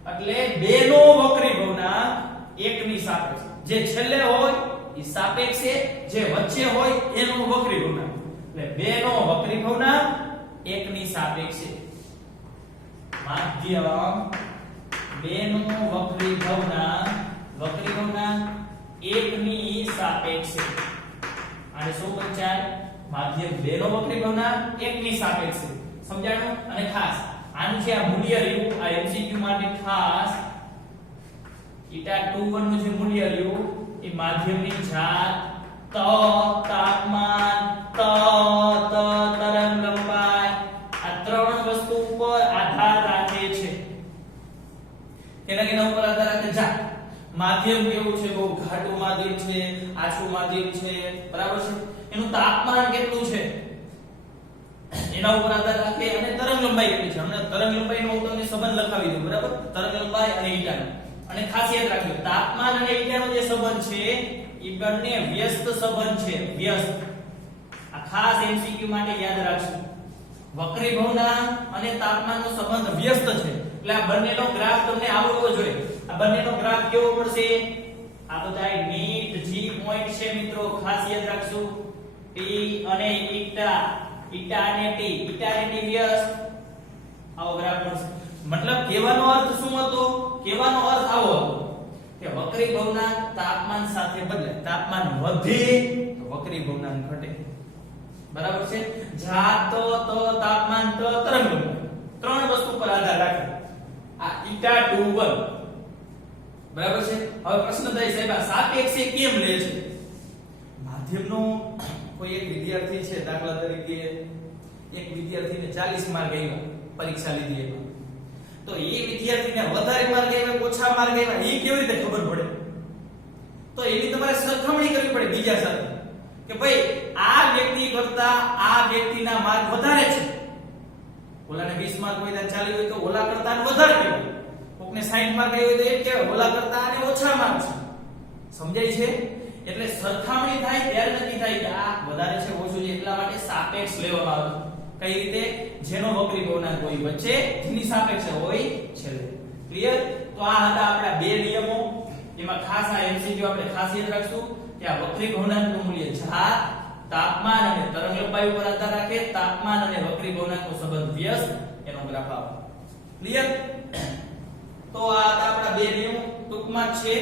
એટલે બે નો વક્રી ભવનાંક એક ની સાપેક્ષ જે છેલ્લે હોય એ સાપેક્ષ છે જે વચ્ચે હોય એનો વક્રી ભવનાંક એટલે બે નો વક્રી ભવનાંક એક ની સાપેક્ષ છે માધ્યમ બે નો વક્રી ભવનાંક એક ની સાપેક્ષ છે અને શું પંચાય માધ્યમ બે નો વક્રી ભવનાંક એક ની સાપેક્ષ છે સમજાણું અને ખાસ આનું જે આ મૂલ્ય રહ્યું આ એમસીક્યુ માટે ખાસ θ21 નું જે મૂલ્ય રહ્યું એ માધ્યમની જાત તાપમાન તરંગ લંબાઈ આ ત્રણ વસ્તુ ઉપર આધાર રાખે છે કેના ઉપર આધાર રાખે જાત માધ્યમ કેવું છે બહુ ઘાટું માધ્યમ છે આછું માધ્યમ છે બરાબર છે એનું તાપમાન કેટલું છે એના ઉપર આધાર રાખે અને તરંગ લંબાઈ કેટલી છે હમણાં તરંગ લંબાઈનો હું તમને સંબંધ લખાવી દઉં બરાબર તરંગ લંબાઈ અને ઈટાનો અને ખાસ યાદ રાખજો તાપમાન અને ઈટાનો જે સંબંધ છે એ બંને વ્યસ્ત સંબંધ છે વ્યસ્ત આ ખાસ એમસીક્યુ માટે યાદ રાખજો વક્રી ભવનાંક અને તાપમાનનો સંબંધ વ્યસ્ત છે એટલે આ બંનેનો ગ્રાફ તમને આવડવો જોઈએ આ બંનેનો ગ્રાફ કેવો પડશે આ બધા નીટ જી પોઈન્ટ છે મિત્રો ખાસ યાદ રાખજો P અને ઈટા અને T વ્યસ્ત આવો ગ્રાફ મળશે મતલબ કહેવાનો અર્થ શું હતો કહેવાનો અર્થ આવો હતો કે વક્રી ભવનાંક તાપમાન સાથે બદલાય તાપમાન વધે તો વક્રી ભવનાંક ઘટે બરાબર છે જાત તાપમાન તરંગ ત્રણ વસ્તુ પર આધાર રાખે આ θ21 બરાબર છે હવે પ્રશ્ન થાય સાહેબ આ સાપેક્ષે કેમ લે છે માધ્યમનો કોઈ એક વિદ્યાર્થી છે દાખલા તરીકે એક વિદ્યાર્થીને 40 માર્ક આવ્યા પરીક્ષા લીધી એમાં તો એ વિદ્યાર્થીને વધારે માર્ક આવ્યા ઓછા માર્ક આવ્યા એ કેવી રીતે ખબર પડે તો એની તમારે સરખામણી કરવી પડે બીજા સાથે કે ભાઈ આ વ્યક્તિ કરતા આ વ્યક્તિના માર્ક વધારે છે ઓલાને 20 માર્ક હોય તો 40 હોય તો ઓલા કરતા વધારે કહેવાય કોકને 60 માર્ક આવ્યો તો એ કહેવાય ઓલા કરતા આને ઓછા માર્ક છે સમજાય છે એટલે સરખામણી થાય ત્યારે નક્કી થાય કે આ વધારે છે ઓછું છે એટલા માટે સાપેક્ષ લેવામાં આવે કઈ રીતે જેનો વક્રી ભવનાંક હોય વચ્ચે જેની સાપેક્ષ હોય છેલ્લે ક્લિયર તો આ હતા આપણા બે નિયમો એમાં ખાસ આ એમસીક્યુ આપણે ખાસ યાદ રાખશું કે આ વક્રી ભવનાંકનું મૂલ્ય જાત તાપમાન અને તરંગ લંબાઈ ઉપર આધાર રાખે તાપમાન અને વક્રી ભવનાંકનો સંબંધ વ્યસ્ત એનો ગ્રાફ આવે ક્લિયર તો આ હતા આપણા બે નિયમો ટૂંકમાં છે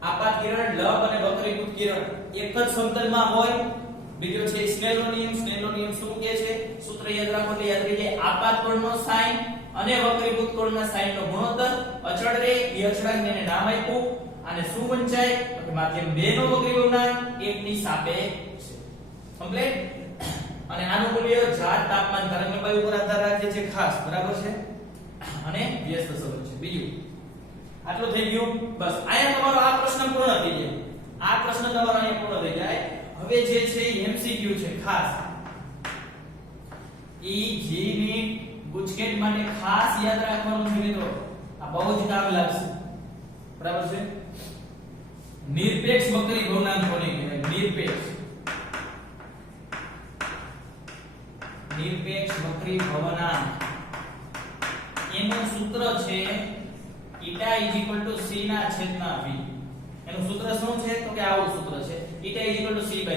આપાત કિરણ લંબ અને વક્રીભૂત કિરણ એક જ સમતલમાં હોય બીજો છે સ્નેલનો નિયમ શું કહે છે સૂત્ર યાદ રાખો એટલે યાદ રહી જાય આપાત કોણનો સાઈન અને વક્રીભૂત કોણના સાઈનનો ગુણોત્તર અચળ રહે એ અચળાંકને નામ આપ્યું અને શું વંચાય તો માધ્યમ 2 નો વક્રી ભવનાંક 1 ની સાપેક્ષ છે કમ્પ્લીટ અને આનું મૂલ્ય જાત તાપમાન તરંગ લંબાઈ ઉપર આધાર રાખે છે ખાસ બરાબર છે અને વ્યસ્ત સંબંધ છે બીજું આટલું થઈ ગયું બસ આયા તમારો આ પ્રશ્ન પૂર્ણ થઈ જાય આ પ્રશ્ન તમારો અહીંયા પૂર્ણ થઈ જાય હવે જે છે એમસીક્યુ છે ખાસ ઈ જી ની ગુજકેટ માટે ખાસ યાદ રાખવાનું છે મિત્રો, આ બહુ જ કામ લાગશે. બરાબર છે. નિરપેક્ષ વક્રી ભવનાંક કોને કહેવાય? નિરપેક્ષ વક્રી ભવનાંક એનું સૂત્ર છે η c ના છેદમાં v. એનું સૂત્ર શું છે? તો કે આવું સૂત્ર છે η c/v.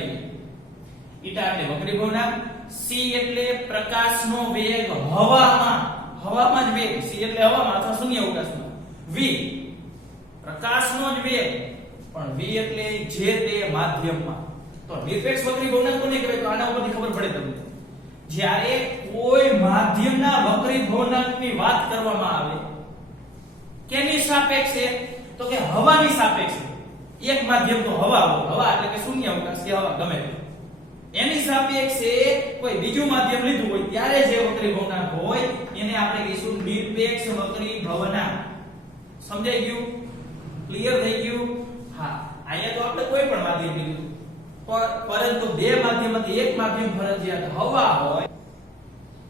η એટલે વક્રી ભવનાંક, c એટલે પ્રકાશનો વેગ હવામાં જ વેગ, c એટલે હવામાં અથવા શૂન્ય અવકાશમાં, v પ્રકાશનો જ વેગ, પણ v એટલે જે તે માધ્યમમાં. તો નિરપેક્ષ વક્રી ભવનાંક કોને કહેવાય? તો આના ઉપરથી ખબર પડે તમને. જ્યારે કોઈ માધ્યમના વક્રી ભવનાંકની વાત કરવામાં આવે, કેની સાપેક્ષે? તો કે હવાની સાપેક્ષે. એક માધ્યમ તો હવા એટલે કે શૂન્ય અવકાશ કે હવા ગમે તે, એની સાપેક્ષે કોઈ બીજું માધ્યમ લીધું હોય ત્યારે જે વક્રી ભવનાંક હોય એને આપણે કહીશું નિરપેક્ષ વક્રી ભવનાંક. સમજાઈ ગયું? ક્લિયર થઈ ગયું? હા. અહીંયા તો આપણે કોઈ પણ માધ્યમ લીધું, પરંતુ બે માધ્યમમાંથી એક માધ્યમ ફરજિયાત હવા હોય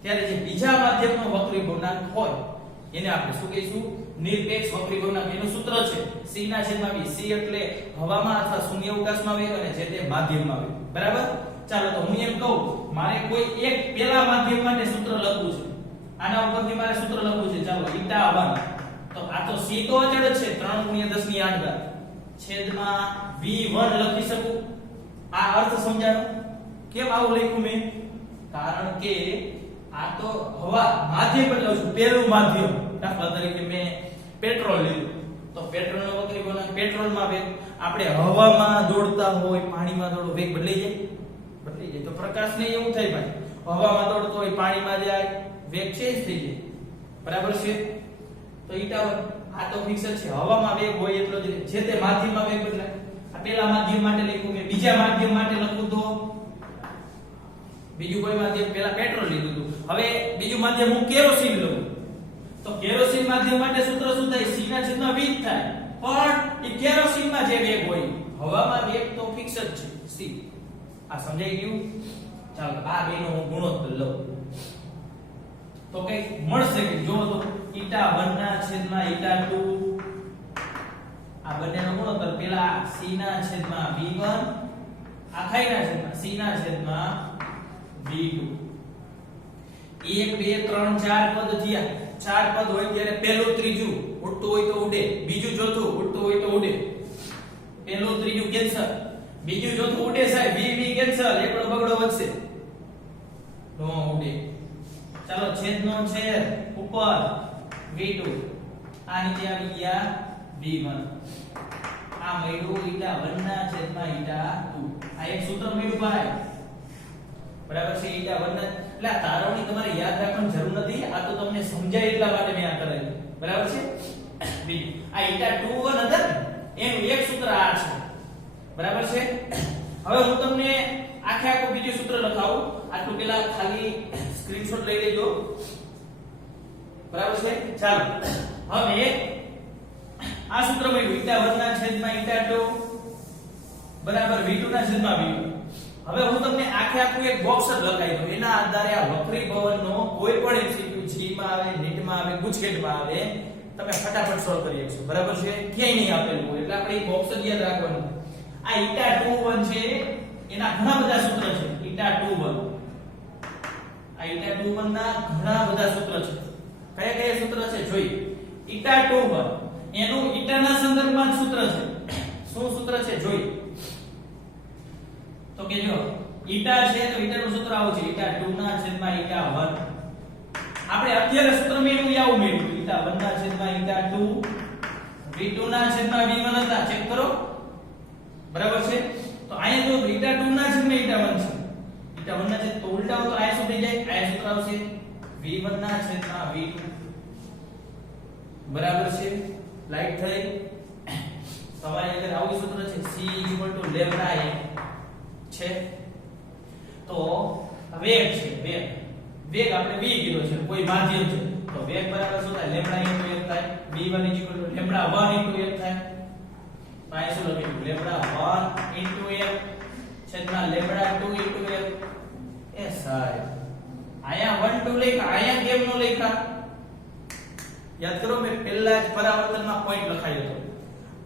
ત્યારે જે બીજા માધ્યમનો વક્રી ભવનાંક હોય એને આપણે શું કહીશું? નિરપેક્ષ વક્રી ભવનાંક. એનું સૂત્ર છે c/v. c એટલે હવામાં અથવા શૂન્ય અવકાશમાં વેગ અને જે તે માધ્યમમાં વેગ. બરાબર? ચાલો તો હું એમ કહું, મારે કોઈ એક પેલા માધ્યમ માટે સૂત્ર લખવું છે, આના ઉપરથી મારે સૂત્ર લખવું છે. ચાલો η1, તો આ તો c તો અચળ છે 3 × 10⁸ છેદમાં v1 લખી શકું. આ અર્થ સમજાયો? કેમ આવું લખ્યું મેં? કારણ કે આ તો હવા માધ્યમ પર લઉં છું, પહેલું માધ્યમ. દાખલા તરીકે મેં પેટ્રોલ લીધું, તો પેટ્રોલનો વક્રી ભવનાંક પેટ્રોલમાં વેગ. આપણે હવામાં દોડતા હોય, પાણીમાં દોડો, વેગ બદલાઈ જાય. તો પ્રકાશને એવું થાય ભાઈ, હવામાં દોડતો હોય, પાણીમાં જાય, વેગ ચેન્જ થઈ જાય. બરાબર છે? તો η1 આ તો ફિક્સ છે, હવામાં વેગ હોય એટલો જ જે તે માધ્યમમાં વેગ બદલાય. આ પહેલા માધ્યમ માટે લખ્યું મેં. બીજા માધ્યમ માટે લખું તો બીજું કોઈ માધ્યમ, પહેલા પેટ્રોલ લીધું હતું, હવે બીજું માધ્યમ હું કેરોસીન લઉં, તો કેરોસીન માધ્યમ માટે સૂત્ર શું થાય? c/v જ થાય. પણ એ કેરોસીનમાં જે વેગ હોય, હવામાં વેગ તો ફિક્સ જ છે, c. આ સમજાઈ ગયું? ચાલો આ બેનો હું ગુણોત્તર લઉં તો કઈ મળશે કે જો તો η1/η2 આ બંનેનો ગુણોત્તર પેલા c/v1 આખાઈના છેદમાં c/v2. 1 2 3 4 પદ થયા. 4 પદ હોય ત્યારે પહેલું ત્રીજું ઉડતું હોય તો ઉડે, બીજું ચોથું ઉડતું હોય તો ઉડે. પહેલું ત્રીજું કેન્સલ, બીજું ચોથું ઉડે સાહેબ, v કેન્સલ, એકડો બગડો વધશે, નો ઉડે. ચાલો છેદનો છેદ ઉપર v2, આ નીચે આવી ગયા v1. આ મળ્યું η1/η2. આ એક સૂત્ર મળ્યું ભાઈ. બરાબર છે? η1 એટલે આ તારવણી તમારે યાદ રાખવાની જરૂર નથી, આ તો તમને સમજાય એટલા માટે મેં આ કરાવ્યું. બરાબર છે? બીજું આ η21 હતા એનું એક સૂત્ર આ છે. બરાબર છે? હવે હું તમને આખું બીજું સૂત્ર લખાવું. આટલું પેલા ખાલી સ્ક્રીનશોટ લઈ લેજો. બરાબર છે? ચાલો હવે આ સૂત્ર મળ્યું η1/η2 બરાબર v2/v2. હવે હું તમને આખું એક બોક્સ જ લખાઈ દઉં. એના આધારે આ વક્રી ભવનનો કોઈ પણ એમસીક્યુ જીમાં આવે, નીટમાં આવે, ગુજકેટમાં આવે, તમે ફટાફટ સોલ્વ કરી શકશો. બરાબર છે? ક્યાંય નહીં આપેલું હોય એટલે આપણે એ બોક્સ જ યાદ રાખવાનું. આ η21 છે, એના ઘણા બધા સૂત્ર છે. η21 આ η21 ના ઘણા બધા સૂત્ર છે. કયા કયા સૂત્ર છે જોઈએ. η21 એનું ઈટાના સંદર્ભમાં સૂત્ર છે. શું સૂત્ર છે જોઈએ. તો કે જો ઈટા છે તો ઈટાનું સૂત્ર આવું છે η2/η1. આપણે અત્યારે સૂત્ર મેળવ્યું આવું મેળવ્યું η1/η2 v2/v1 હતા. ચેક કરો. બરાબર છે? તો અહીંયા જો η2/η1 છે, η1 ના છે તો ઉલટાવો તો આ શું થઈ જાય? આ સૂત્ર આવશે v1/v2. બરાબર છે? લાઈટ થઈ. તમારે અંદર આવું સૂત્ર છે c = લેમ્બડા a છે. તો વેગ છે, વેગ આપણે v કીધો છે, કોઈ માધ્યમ છે તો વેગ બરાબર શું થાય? લેમ્બડા * 1 થાય. v1 = લેમ્બડા 1 * 1 થાય. તો આ શું લખીશું? લેમ્બડા 1 * 1 છેદમાં લેમ્બડા 2 * 1. એ સાહેબ આયા અહીંયા 1 2 લખ્યા, અહીંયા કેમ નો લખ્યા? યાદ કરો મેં પહેલા જ પરાવર્તનમાં પોઈન્ટ લખાયો હતો.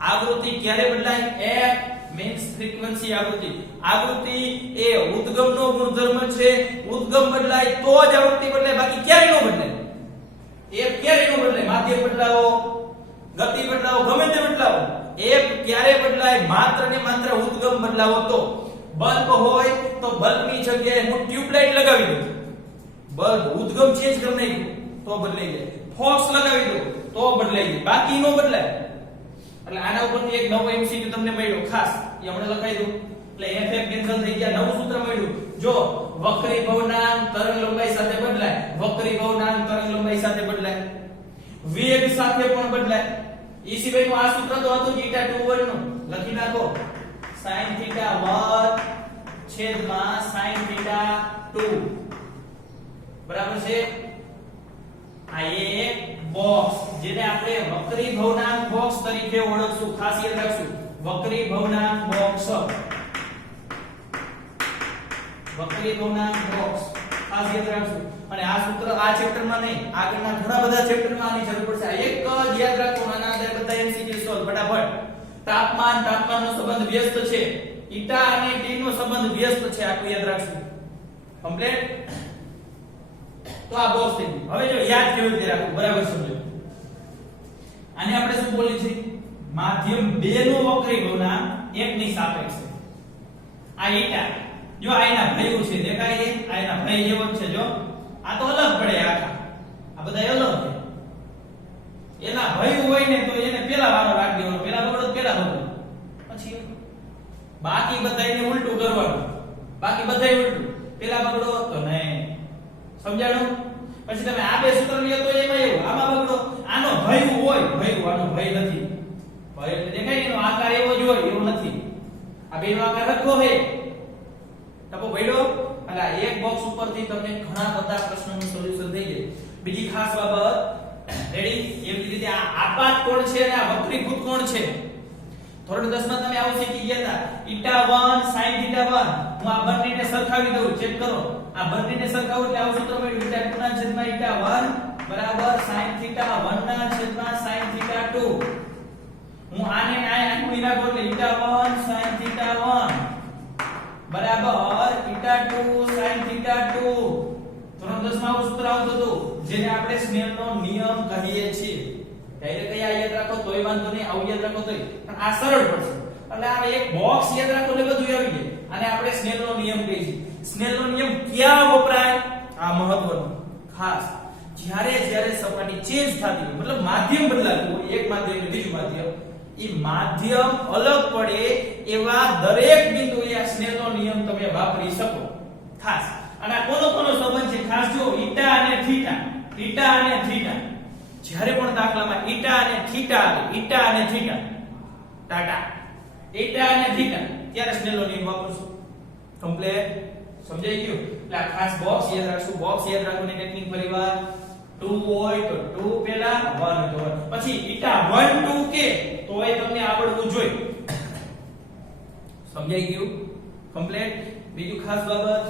આવૃત્તિ ક્યારે બદલાય? f મીન્સ ફ્રીક્વન્સી આવૃત્તિ. આવૃત્તિ એ ઉદ્ગમનો ગુણધર્મ છે. ઉદ્ગમ બદલાય તો જ આવૃત્તિ બદલાય, બાકી ક્યારે નો બદલાય. f ક્યારે નો બદલાય? માધ્યમ બદલાવો, ગતિ બદલાવો, ગમે તે બદલાવો, f ક્યારે બદલાય? માત્ર ને માત્ર ઉદ્ગમ બદલાવો તો. બલ્બ હોય તો બલ્બની જગ્યાએ હું ટ્યુબલાઇટ લગાવી દઉં, બલ્બ ઉદ્ગમ ચેન્જ કરી નાખ્યું તો બદલાઈ જાય. ફોક્સ લગાવી દો તો બદલાઈ જાય, બાકી નો બદલાય. એટલે આના ઉપરથી એક નવો એમસીક્યુ તમને મળ્યો ખાસ, એ હમણાં લખાઈ દઉં. એટલે ff કેન્સલ થઈ ગયા, નવું સૂત્ર મળ્યું. જો વક્રીભવનાંક તરંગ લંબાઈ સાથે બદલાય, વક્રીભવનાંક તરંગ લંબાઈ સાથે બદલાય, વેગ સાથે પણ બદલાય. ઈ સિવાયનું આ સૂત્ર તો હતું θ21 નું, લખી નાખો. sin θ1 છેદમાં sin θ2 બરાબર છે. આ એક બોક્સ જેને આપણે વક્રીભવનાંક બોક્સ તરીકે ઓળખશું, ખાસ યાદ રાખશું. વક્રીભવનાંક બોક્સ, વક્રીભવનાંક બોક્સ ખાસ યાદ રાખશું. અને આ સૂત્ર આ ચેપ્ટરમાં નહીં, આગળના ઘણા બધા ચેપ્ટરમાં આની જરૂર પડશે. આ એક જ યાદ રાખો, આના આધારે બધા એમસીક્યુ સોલ્વ ફટાફટ. તાપમાનનો સંબંધ વ્યસ્ત છે, η અને t નો સંબંધ વ્યસ્ત છે, આટલું યાદ રાખશું. કમ્પ્લીટ. તો આ બોક્સ થઈ ગયું. હવે જો યાદ કેવી રીતે રાખવું, બરાબર સમજો. આને આપણે શું બોલી છે? માધ્યમ 2 નો વક્રીભવનાંક 1 ની સાપેક્ષે. આ η જો આના ભયું છે, દેખાય છે? આના ભય જેવો જ છે. જો આ તો અલગ પડે, આ બધા અલગ છે. એના ભયું હોય ને તો એને પેલા વારો રાખી દેવાનો, પેલા બગડો પેલા બગડો, પછી બાકી બધાને ઉલટું કરવાનું, બાકી બધાય ઉલટું, પેલા બગડો તો નહીં. સમજાણું? પછી તમે આ બે સૂત્ર લ્યો તો એમાં એવું, આમાં બગડો, આનો ભયું હોય, ભયું, આનો ભય નથી. ભય એટલે દેખાય એનો આકાર એવો જ હોય, એવો નથી. આ બેનો આકાર સરખો છે. ટપો ભયડો. એટલે આ એક બોક્સ ઉપરથી તમને ઘણા બધા પ્રશ્નોનું સોલ્યુશન થઈ જાય. બીજી ખાસ બાબત, રેડી? એવી રીતે આ આપાત કોણ છે અને આ વક્રીભૂત કોણ છે? ધોરણ 10 માં તમે આવું શીખી ગયા હતા. η1 sin θ1. હું આ બંનેને સરખાવી દઉં, ચેક કરો. આ બંનેને સરખાવું એટલે આવું સૂત્ર મળ્યું, η2 ના છેદમાં η1 બરાબર sin θ1 ના છેદમાં sin θ2. હું આને આનું વિરાગો એટલે η1 sin θ1 બરાબર η2 sin θ2. ધોરણ 10 માં આવું સૂત્ર આવતું હતું, જેને આપણે સ્નેલનો નિયમ કહીએ છીએ. ડાયરેક્ટ કઈ યાદ રાખો તોય વાંધો નહીં, આવું યાદ રાખો તોય, પણ આ સરળ પડશે. એટલે આ એક બોક્સ યાદ રાખો એટલે બધું આવી જાય. અને આપણે સ્નેલનો નિયમ કહીએ છીએ. સ્નેલનો નિયમ ક્યાં વપરાય? આ મહત્વનું ખાસ, જ્યારે સપાટી ચેન્જ થતી હોય, મતલબ માધ્યમ બદલાતું હોય, એક માધ્યમ થી બીજું માધ્યમ, એ માધ્યમ અલગ પડે એવા દરેક બિંદુએ આ સ્નેલનો નિયમ તમે વાપરી શકો ખાસ. અને આ કોનો સંબંધ છે ખાસ જો, η અને θ, η અને θ. જ્યારે પણ દાખલામાં η અને θ આવે, η અને θ, ટાટા, η અને θ, ત્યારે સ્નેલનો નિયમ વાપરશું. કમ્પ્લીટ. સમજાઈ ગયું? એટલે આ ખાસ બોક્સ યાદ રાખશું. બોક્સ યાદ રાખવાની ટેકનિક ફરીવાર, 2 હોય તો 2 પહેલા, 1 તો 1 પછી. η 1 2 કે તોય તમને આવડવું જોઈએ. સમજાઈ ગયું? કમ્પ્લીટ. બીજું ખાસ બાબત,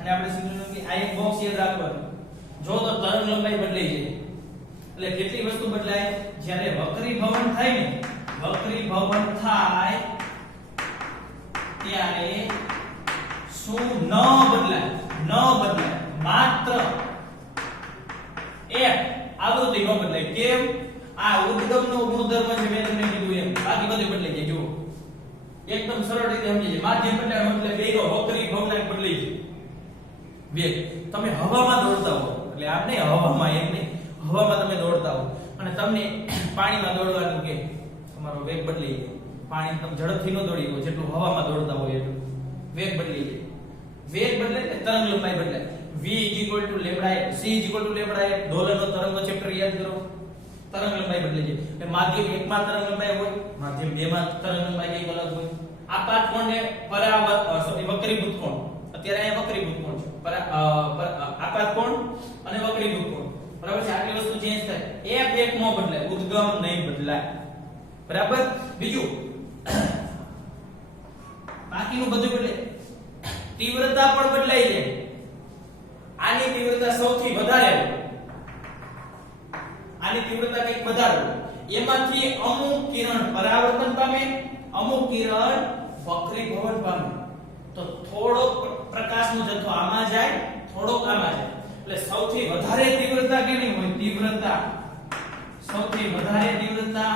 અને આપણે સમજવાનું કે આ એક બોક્સ યાદ રાખવાનું. જો તો તરંગ લંબાઈ બદલાઈ જાય. એટલે કેટલી વસ્તુ બદલાય? જ્યારે વક્રીભવન થાય ને, વક્રીભવન થાય ત્યારે શું ન બદલાય? ન બદલાય, માત્ર એક આવૃત્તિ ન બદલાય. કેમ? આ ઉદ્ગમનો ગુણધર્મ છે, મેં તમને કીધું એમ. બાકી બધું બદલાઈ જાય. જુઓ, એકદમ સરળ રીતે સમજી જાય. માધ્યમ બદલાય એટલે બેનો વક્રીભવનાંક બદલાઈ જાય. વેગ, તમે હવામાં દોડતા હો, એટલે આપ નહીં હવામાં, એમ નહીં, હવામાં તમે દોડતા હો અને તમને પાણીમાં દોડવાનું કે તમારો વેગ બદલી જાય. પાણી તમે ઝડપથી ન દોડી શકો જેટલું હવામાં દોડતા હોય એટલું. વેગ બદલી જાય. વેગ બદલે એટલે તરંગ લંબાઈ બદલાય. v λf, c λf. ડોલરનો તરંગનો ચેપ્ટર યાદ કરો. તરંગ લંબાઈ બદલી જાય. એટલે માધ્યમ 1 માં તરંગ લંબાઈ હોય, માધ્યમ 2 માં તરંગ લંબાઈ કઈ અલગ હોય. આપાત કોણને વક્રીભૂત કોણ. અત્યારે અહીંયા વક્રીભૂત કોણ છે, આપાત કોણ અને વક્રીભૂત કોણ. બરાબર છે? આટલી વસ્તુ ચેન્જ થાય. f એક નો બદલાય, ઉદ્ગમ નહીં બદલાય. બરાબર? બીજું બાકીનું બધું બદલે. તીવ્રતા પણ બદલાઈ જાય. આની આની તીવ્રતા સૌથી વધારે હોય, આની તીવ્રતા કંઈક વધારે હોય, એમાંથી અમુક કિરણ પરાવર્તન પામે, અમુક કિરણ વક્રીભવન પામે. તો થોડો પ્રકાશનો જથ્થો આમાં જાય, થોડોક આમાં જાય. એટલે સૌથી વધારે તીવ્રતા કેની હોય? તીવ્રતા સૌથી વધારે તીવ્રતા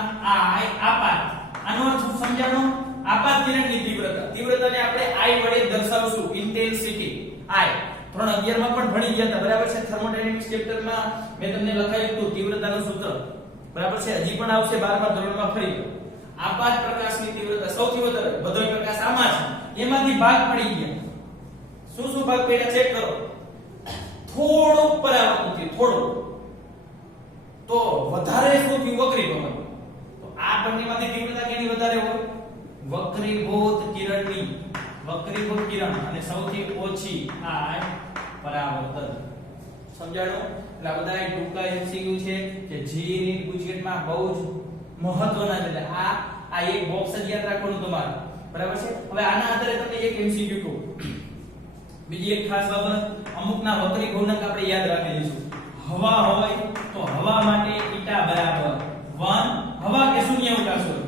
I આપાત. આનો અર્થ સમજાણો? આપાત કિરણની તીવ્રતા. તીવ્રતાને આપણે I વડે દર્શાવશું. Intensity I. ધોરણ 11 માં પણ ભણી ગયા હતા, બરાબર છે? થર્મોડાયનેમિક્સ ચેપ્ટરમાં મેં તમને લખાયું હતું તીવ્રતાનું સૂત્ર, બરાબર છે? હજી પણ આવશે 12મા ધોરણમાં ફરી. આપાત પ્રકાશની તીવ્રતા સૌથી વધારે, બધો પ્રકાશ આમાં છે, એમાંથી ભાગ પડી ગયા. શું શું ભાગ પડ્યા ચેક કરો. થોડો પરાવર્તન થયું, થોડો, તો વધારે શું થયું? વક્રીભવન. તો આ બંનેમાંથી તીવ્રતા કેની વધારે હોય? વક્રીભૂત કિરણની. વક્રીભૂત કિરણ. અને સૌથી ઓછી આ પરાવર્તન. સમજાણો? એટલે આ બધા ટૂંકા MCQ છે કે જી નીટ ગુજકેટમાં બહુ જ મહત્વના છે. આ એક બોક્સ જ યાદ રાખવાનું તમારે, બરાબર છે? હવે આના આધારે તમને એક MCQ કહું. બીજી એક ખાસ બાબત, અમુકના વક્રીભવનક આપણે યાદ રાખી લઈશું. હવા હોય તો હવા માટે ઈટા બરાબર 1, હવા કે શૂન્ય અવકાશ હોય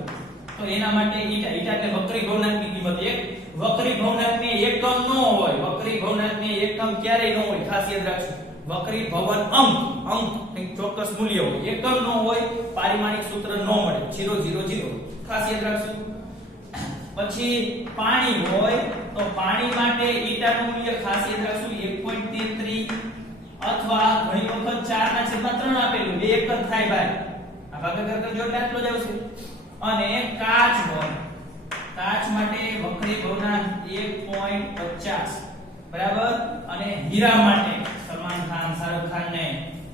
તો એના માટે ઈટા. ઈટા એટલે વક્રીભવનકની કિંમત 1. વક્રીભવનકને એકમ ન હોય, વક્રીભવનકને એકમ ક્યારેય ન હોય, ખાસ યાદ રાખજો. વક્રીભવન અંક એક ચોક્કસ મૂલ્ય હોય, એકમ ન હોય, પારિમાણિક સૂત્ર ન મળે, 0 0 0, ખાસ યાદ રાખજો. પછી પાણી હોય તો પાણી માટે ઈટાનું મૂલ્ય ખાસ યાદ રાખશું 1.33 અથવા ઘણી વખત 4/3 આપેલું, 2 એક જ થાય ભાઈ, આ ભાગાકાર કરજો એટલે આટલો જ આવશે. અને કાચ હોય, કાચ માટે વક્રીભવનાંક 1.50, બરાબર? અને હીરા માટે સલમાન ખાન, શાહરુખ ખાન ને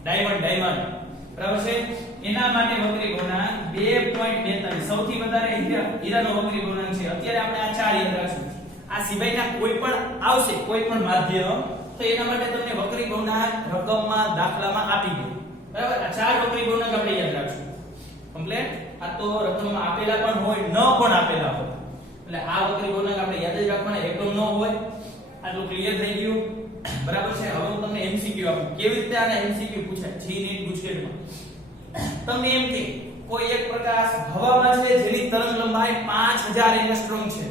ડાયમંડ, બરાબર છે? એના માટે વક્રીભવનાંક 2.42. સૌથી વધારે હીરાનો વક્રીભવનાંક છે. અત્યારે આપણે આ ચાર યાદ રાખશું. આ સિવાયના કોઈ પણ આવશે, કોઈ પણ માધ્યમ, તો એના માટે તમને વક્રીભવનાંક રકમમાં, દાખલામાં આપી દે, બરાબર? આ ચાર વક્રીભવનાંક આપણે યાદ રાખશું. કમ્પ્લીટ. આ તો રકમમાં આપેલા પણ હોય, ન પણ આપેલા હોય. એટલે આ વક્રીભવનાંક આપણે યાદ જ રાખવાના, એકમ ન હોય. આટલું ક્લિયર થઈ ગયું, બરાબર છે? હવે હું તમને MCQ આપું. કેવી રીતે આને MCQ પૂછાય જી નીટ ગુજકેટમાં. તમને એમ કે કોઈ એક પ્રકાશ હવામાં છે જેની તરંગ લંબાઈ 5000 એંગસ્ટ્રોમ છે.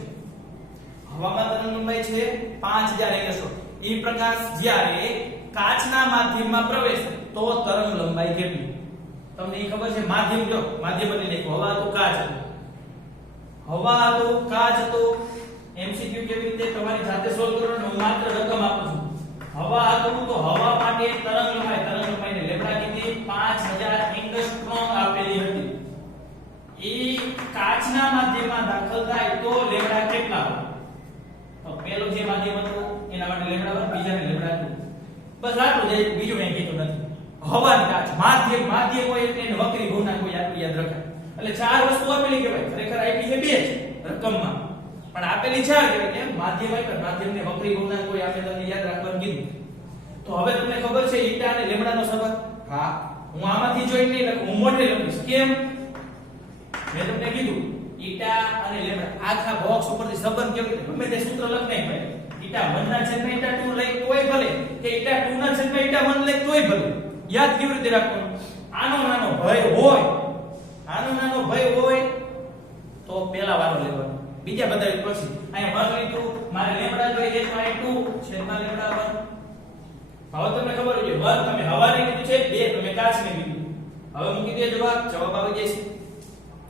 હવામાં તરંગ લંબાઈ છે 5000 એંગસ્ટ્રોમ. એ પ્રકાશ જ્યારે કાચના માધ્યમમાં પ્રવેશે તો તરંગ લંબાઈ કેટલી? તમને એ ખબર છે? માધ્યમ જો, માધ્યમ એટલે લખ્યું, હવા તો કાચ હતો, હવા તો કાચ હતો. MCQ કેવી રીતે તમારી જાતે સોલ્વ કરવાનો, હું માત્ર રકમ આપું છું. હવા હતું તો હવા માટે તરંગ લંબાઈને લેમ્ડા કેટલી? 5000 એંગસ્ટ્રોમ આપેલી હતી. એ કાચના માધ્યમમાં દાખલ થાય તો લેમ્ડા કેટલા હોય? તો પહેલો જે માધ્યમ હતું એના માટે લેમ્ડા 1, બીજાને લેમ્ડા 2. બસ આટલું જ, બીજું કંઈ કીધું નથી. હવા ને કાચ માધ્યમ હોય એટલે એને વક્રીભવનાંક કોઈ આટલું યાદ રખાય. એટલે ચાર વસ્તુ આપેલી કહેવાય. ખરેખર આપી છે 2 જ રકમમાં, પણ આપેલી ચાર કહેવાય. કેમ? માધ્યમ આપ્યા, માધ્યમને વક્રીભવનાંક કોઈ આપે તમને યાદ રાખવાનું કીધું. તો હવે તમને ખબર છે ઈટા અને લેમ્ડાનો સંબંધ? હા, હું આમાંથી જોઈને નહીં લખું, હું મોઢે લખીશ. કેમ? મેં તમને કીધું ઈટા અને લેમ્ડા આખા બોક્સ ઉપરથી સંબંધ કેવી રીતે, ગમે તે સૂત્ર લખ નહીં ભાઈ. ઈટા 1 ના છેદમાં ઈટા 2 લઈ તોય ભલે, કે ઈટા 2 ના છેદમાં ઈટા 1 લઈ તોય ભલે. યાદ કેવી રીતે રાખવાનું? આનો નાનો ભય હોય, આનો નાનો ભય હોય તો પહેલા વારો લેવાનો, બીજા બધા પછી. અહીંયા 1 લીધું, મારે લેમ્ડા જોઈએ h માં 2 છેદમાં લેમ્ડા 1. હવે તમને ખબર હોય 1 તમે હવાને કીધું છે, 2 તમે કાચને કીધું. હવે મૂકી દે જવાબ આવી જશે.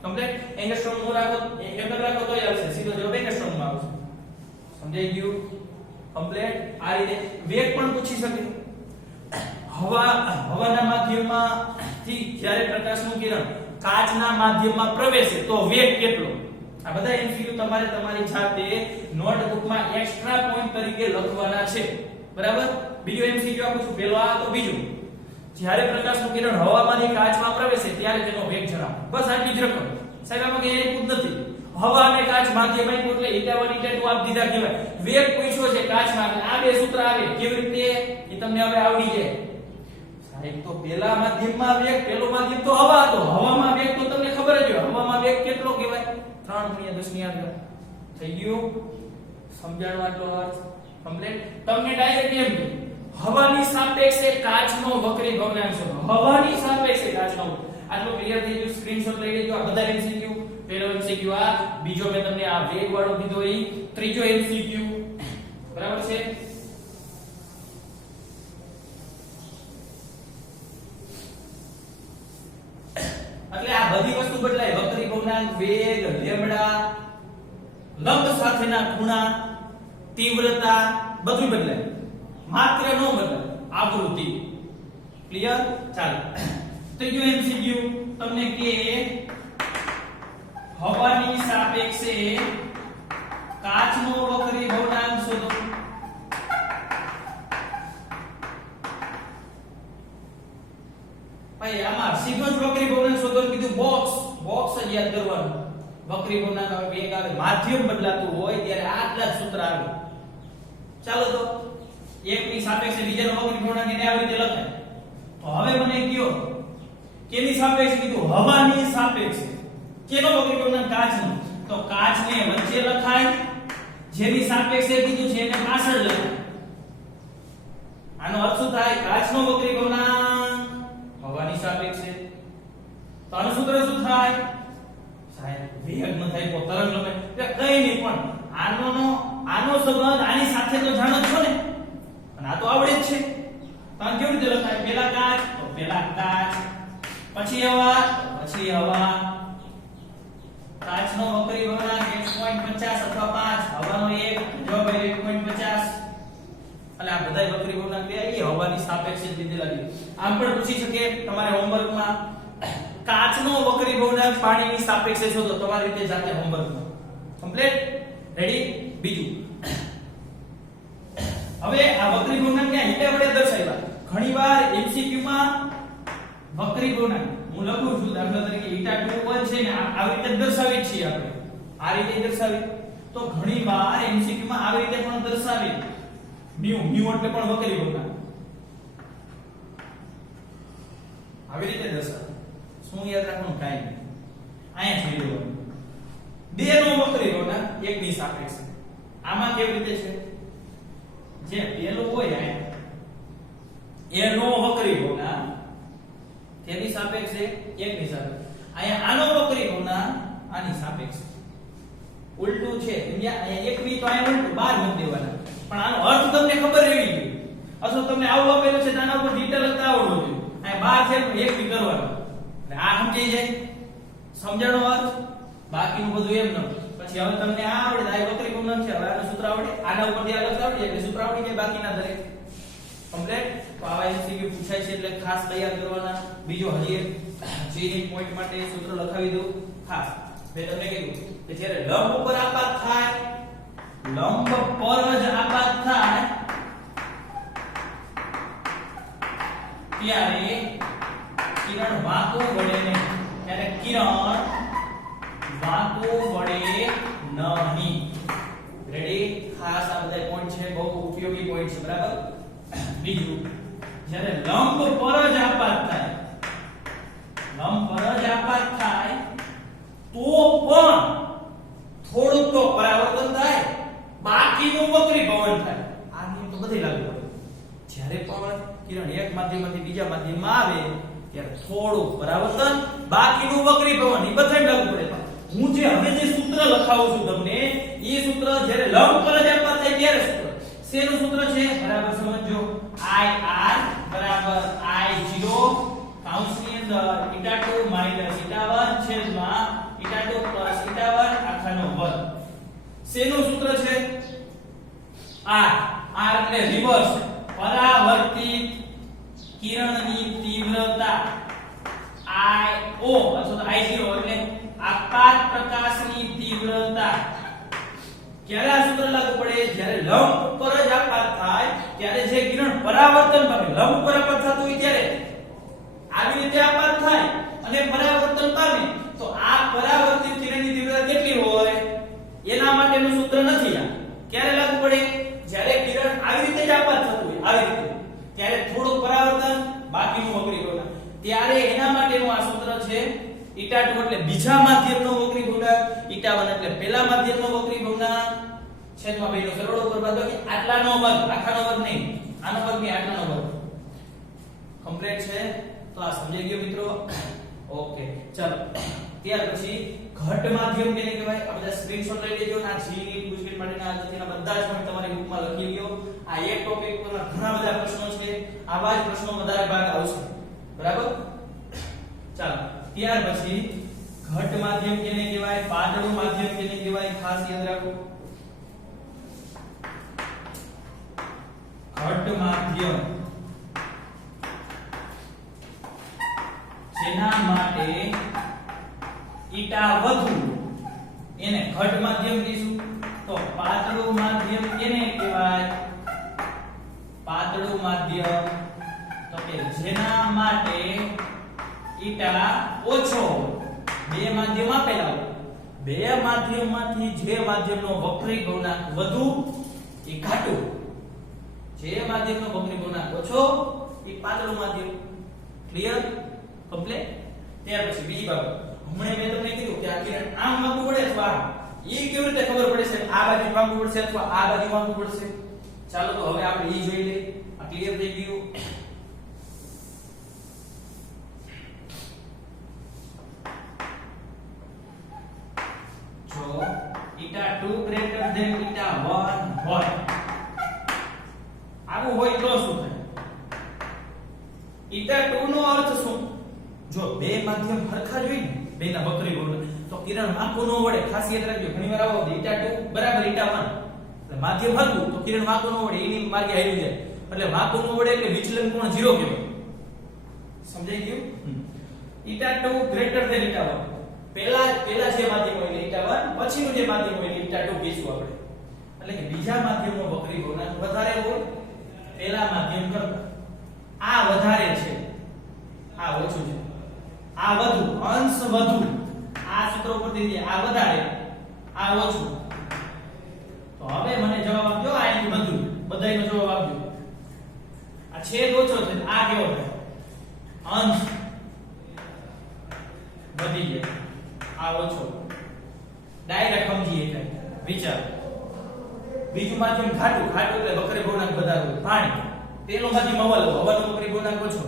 કમ્પ્લીટ. એંગસ્ટ્રોમ નો રાખો, એકમ રાખો તો આવશે, સીધો જવાબ એંગસ્ટ્રોમ માં આવશે. સમજાઈ ગયું? કમ્પ્લીટ. આ રીતે વેગ પણ પૂછી શકે. હવાના માધ્યમમાંથી જ્યારે પ્રકાશનું કિરણ કાચના માધ્યમમાં પ્રવેશે તો વેગ કેટલો? આ બધા MCQ તમારે તમારી જાતે નોટબુકમાં એક્સ્ટ્રા પોઈન્ટ તરીકે લખવાના છે, બરાબર? બીજો MCQ આપું છું, પહેલો આ તો બીજું. જ્યારે પ્રકાશનું કિરણ હવામાંથી કાચમાં પ્રવેશે ત્યારે તેનો વેગ જણાવો. બસ આટલી જ રકમ. સાહેબ આમાં કઈ એટલું જ નથી. હવા અને કાચ માધ્યમ આપ્યું એટલે ઈટા 1 ઈટા 2 આપ દીધા કહેવાય. વેગ પૂછ્યો છે કાચમાં, આ બે સૂત્ર આવે. કેવી રીતે એ તમને હવે આવડી જાય. સાહેબ તો પહેલા માધ્યમમાં વેગ, પહેલો માધ્યમ તો હવા હતો, હવામાં વેગ તો તમને ખબર જ હોય. હવામાં વેગ કેટલો કહેવાય? 3 × 10 ની આગળ. થઈ ગયું? સમજાણવા આટલો અર્થ કમ્પ્લીટ. તમને ડાયરેક્ટ એમ હવાની સાપેક્ષે કાચનો વક્રી ભગ્નાંક શોધો. હવાની સાપેક્ષે કાચનો. આટલું ક્લિયર થઈ ગયું. સ્ક્રીનશોટ લઈ લેજો. આ બધા MCQ. પહેલો MCQ આ, બીજો મેં તમને આ વેગ વાળો કીધો ઈ, ત્રીજો MCQ. બરાબર છે? એટલે આ બધી વસ્તુ બદલાય. વક્રી ભગ્નાંક, વેગ, લેમ્ડા, લંબ સાથેના ખૂણા, તીવ્રતા બધું બદલાય. માત્ર નો બદલાય આવૃત્તિ. ક્લિયર? ચાલો ત્રીજો MCQ તમને કે હવાની સાપેક્ષે કાચનો વક્રી ભગ્નાંક શોધો. ભાઈ આમાં સીધો જ વક્રી ભગ્નાંક શોધો કીધું. બોક્સ જ યાદ કરવાનું. વક્રી ભગ્નાંક આવે, વેગ આવે, માધ્યમ બદલાતું હોય ત્યારે આટલા જ સૂત્ર આવે. ચાલો તો એકની સાપેક્ષે બીજાનો વક્રી ભગ્નાંક એને આવી રીતે લખાય. તો હવે મને કયો કેની સાપેક્ષે કીધું? હવાની સાપેક્ષે. કેનો વક્રી ભગ્નાંક? કાચનો. તો કાચને વચ્ચે લખાય, જેની સાપેક્ષે કીધું છે એને પાછળ લખાય. આનો અર્થ શું થાય? કાચનો વક્રી ભગ્નાંક હવાની સાપેક્ષે. તો આનું સૂત્ર શું થાય? સાહેબ વેગ ન થાય તો તરંગ લમે. કઈ નહીં, પણ આનો સંબંધ આની સાથે તો જાણો છો ને, અને આ તો આવડે જ છે. તો કેવી રીતે લખાય? પેલા કાચ, તો પેલા કાચ, પછી હવા, પછી હવા. કાચનો વક્રી ભગ્નાંક 1.50 અથવા 5, હવાનો 1, જવાબ 1.50. એટલે આ બધાય વક્રી ભગ્નાંક બે આવી હવાની સાપેક્ષે લીધેલા છે. આમ પણ પૂછી શકે તમારે હોમવર્કમાં, કાચનો વક્રી ભગ્નાંક પાણીની સાપેક્ષે શોધો. તમારી રીતે જાતે હોમવર્કમાં. કમ્પ્લીટ? રેડી? બીજું, હવે આ વક્રી ભગ્નાંક ક્યાં હીટા વડે દર્શાવ્યા. ઘણીવાર MCQ માં વક્રી ભગ્નાંક હું લખું છું, દાખલા તરીકે ઈટા 2 છે ને આવી રીતે દર્શાવી છીએ આપણે. આ રીતે દર્શાવી. તો ઘણીવાર MCQ માં આવી રીતે પણ દર્શાવી. મ્યુ એટલે પણ વક્રી ભગ્નાંક. આવી રીતે દર્શાવે. શું યાદ રાખવાનું? કાઈ નહીં. અહીંયા જોઈ લેવાનું. બે નો વક્રી ભગ્નાંક એકની સાપેક્ષે. આમાં કેવી રીતે છે? જે પેલો હોય અહીંયા એનો વક્રી ભગ્નાંક તેની સાપેક્ષે એકની સાપેક્ષે. અહીંયા આનો વક્રી ભગ્નાંક આની સાપેક્ષે. ઉલટું છે. અહીંયા એક બી તો અહીંયા ઉલટું બાર મૂકી દેવાના. પણ આનો અર્થ તમને ખબર રહેવી જોઈએ. અથવા તમને આવું આપેલું છે તો આના ઉપર ડિટેલ લખતા આવડવું જોઈએ. અહીંયા બાર છે તો એક બી કરવાનું. એટલે આ સમજાઈ જાય. સમજણનો અર્થ. બાકીનું બધું એમ ન. પછી હવે તમને આ આવડે, આ વક્રી ભગ્નાંક છે, હવે આનું સૂત્ર આવડે, આના ઉપરથી આ લખતા આવડે એટલે સૂત્ર આવડી જાય બાકીના દરેક. કમ્પ્લીટ? તો આવા MCQ પૂછાય છે એટલે ખાસ તૈયાર કરવાના. બીજો હજી એક ચેઇનિંગ પોઈન્ટ માટે સૂત્ર લખાવી દઉં ખાસ. મેં તમને કીધું કે જ્યારે લંબ ઉપર આપાત થાય, લંબ પર જ આપાત થાય ત્યારે કિરણ વાંકો વળે નહીં. ત્યારે કિરણ વાંકો વળે નહીં. રેડી? ખાસ આ બધા પોઈન્ટ છે, બહુ ઉપયોગી પોઈન્ટ છે. બરાબર? બીજું, જ્યારે લંબ પર જ આપાત થાય, લંબ પર જ આપાત થાય તો પણ થોડુંક તો પરાવર્તન થાય, બાકીનું વક્રી ભવન થાય. આ નિયમ તો બધે લાગુ પડે. જ્યારે પણ કિરણ એક માધ્યમમાંથી બીજા માધ્યમમાં આવે ત્યારે થોડું પરાવર્તન, બાકીનું વક્રી ભવન, એ બધાને લાગુ પડે. હું જે હવે જે સૂત્ર લખાવું છું તમને, એ સૂત્ર જ્યારે લંબ પર જ આપાત થાય ત્યારે સૂત્ર શેનું સૂત્ર છે? બરાબર સમજો. IR બરાબર I0 કૌંસની અંદર 𝜃2 𝜃1 છેદમાં 𝜃2 𝜃1 આખાનો વર્ગ. શેનું સૂત્ર છે? R એટલે રિવર્સ. પરાવર્તિત કિરણની તીવ્રતા IO અથવા I0 એટલે આપાત પ્રકાશની તીવ્રતા. ક્યારે આ સૂત્ર લાગુ પડે? જ્યારે લંબ ઉપર જ આપાત થાય ત્યારે જે કિરણ પરાવર્તન પામે, લંબ ઉપર આપાત થતું હોય ત્યારે આવી રીતે આપાત થાય અને પરાવર્તન પામે, તો આ પરાવર્તિત કિરણની તીવ્રતા કેટલી હોય એના માટેનું સૂત્ર નથી. આ ક્યારે લાગુ પડે? જ્યારે કિરણ આવી રીતે જ આપાત થતું હોય, આવી રીતે, ત્યારે થોડું પરાવર્તન, બાકીનું વક્રી ભગ્નાંક, ત્યારે એના માટેનું આ સૂત્ર છે. 𝜃2 એટલે બીજા માધ્યમનો વક્રી ભગ્નાંક, 𝜃1 એટલે પહેલા માધ્યમનો વક્રી ભગ્નાંક છેદમાં બેનો સરવાળો ઉપર બાદબાકી આટલાનો વર્ગ, આખાનો વર્ગ નહીં, આનો વર્ગ ની આટલાનો વર્ગ કમ્પ્લીટ છે તો આ સમજાઈ ગયો મિત્રો ઓકે ચાલો ત્યાર પછી ઘટ માધ્યમ કેને કહેવાય આ બધા સ્ક્રીનશોટ લઈ લેજો ના જી ની પુસ્તક માટેના આગળના બધા જ તમે તમારી બુકમાં લખી લ્યો આ એક ટોપિક પરના ઘણા બધા પ્રશ્નો છે આવા જ પ્રશ્નો વધારે ભાગ આવશે બરાબર ચાલો ત્યાર પછી ઘટ માધ્યમ કેને કહેવાય પાતળું માધ્યમ કેને કહેવાય ખાસ યાદ રાખો ઘટ માધ્યમ જેના માટે ઈટા વધુ એને ઘટ માધ્યમ કહીશું તો પાતળું માધ્યમ કેને કહેવાય પાતળું માધ્યમ તો કે જેના માટે ઈટા ઓછો બે માધ્યમ આપેલા હોય બે માધ્યમમાંથી જે માધ્યમનો વક્રી ગુણાંક વધુ એ ઘાટું જે માધ્યમનો વક્રી ગુણાંક ઓછો એ પાતળું માધ્યમ ક્લિયર કમ્પ્લીટ ત્યાર પછી બીજી બાબત હમણાં મેં તમને કીધું કે આ કિરણ આમ વાંકું પડે અથવા આમ એ કેવી રીતે ખબર પડે છે આ બાજુ વાંકું પડશે અથવા આ બાજુ વાંકું પડશે ચાલો તો હવે આપણે ઈ જોઈ લઈએ આ ક્લિયર થઈ ગયું જો eta 2 greater than eta 1 હોય આવું હોય તો શું થાય eta 2 નો અર્થ શું જો બે માધ્યમ સરખા જ હોય ને બેના વક્રી ગુણાંક તો કિરણ વાંકું ન વળે ખાસ યાદ રાખજો ઘણીવાર આવો eta 2 બરાબર eta 1 એટલે માધ્યમ હરખું તો કિરણ વાંકું ન વળે એની માર્ગે હાલી જાય એટલે વાંકું ન વળે એટલે વિચલન કોણ 0 કહેવાય સમજાઈ ગયું eta 2 greater than eta 1 પહેલા જે માધ્યમ હોય eta 1 પછીનું જે માધ્યમ હોય eta 2 કહીશું આપણે એટલે કે બીજા માધ્યમનો વક્રી ગુણાંક વધારે હોય પહેલા માધ્યમ કરતા આ વધારે છે આ ઓછું છે આ વધુ અંશ વધુ આ સૂત્ર ઉપરથી જે આ વધારે આ ઓછું તો હવે મને જવાબ આપજો આ એની બધું બધાયનો જવાબ આપજો આ છેદ ઓછો છે આ કેવો છે અંશ વધી જાય આ ઓછો ડાયરેક્ટ સમજીએ એટલે વિચાર બીજું માધ્યમ ઘાટું ઘાટું એટલે વક્રી ગુણાંક વધારે હોય પાણી તેનો માધ્યમ હવાનો વક્રી ગુણાંક ઓછો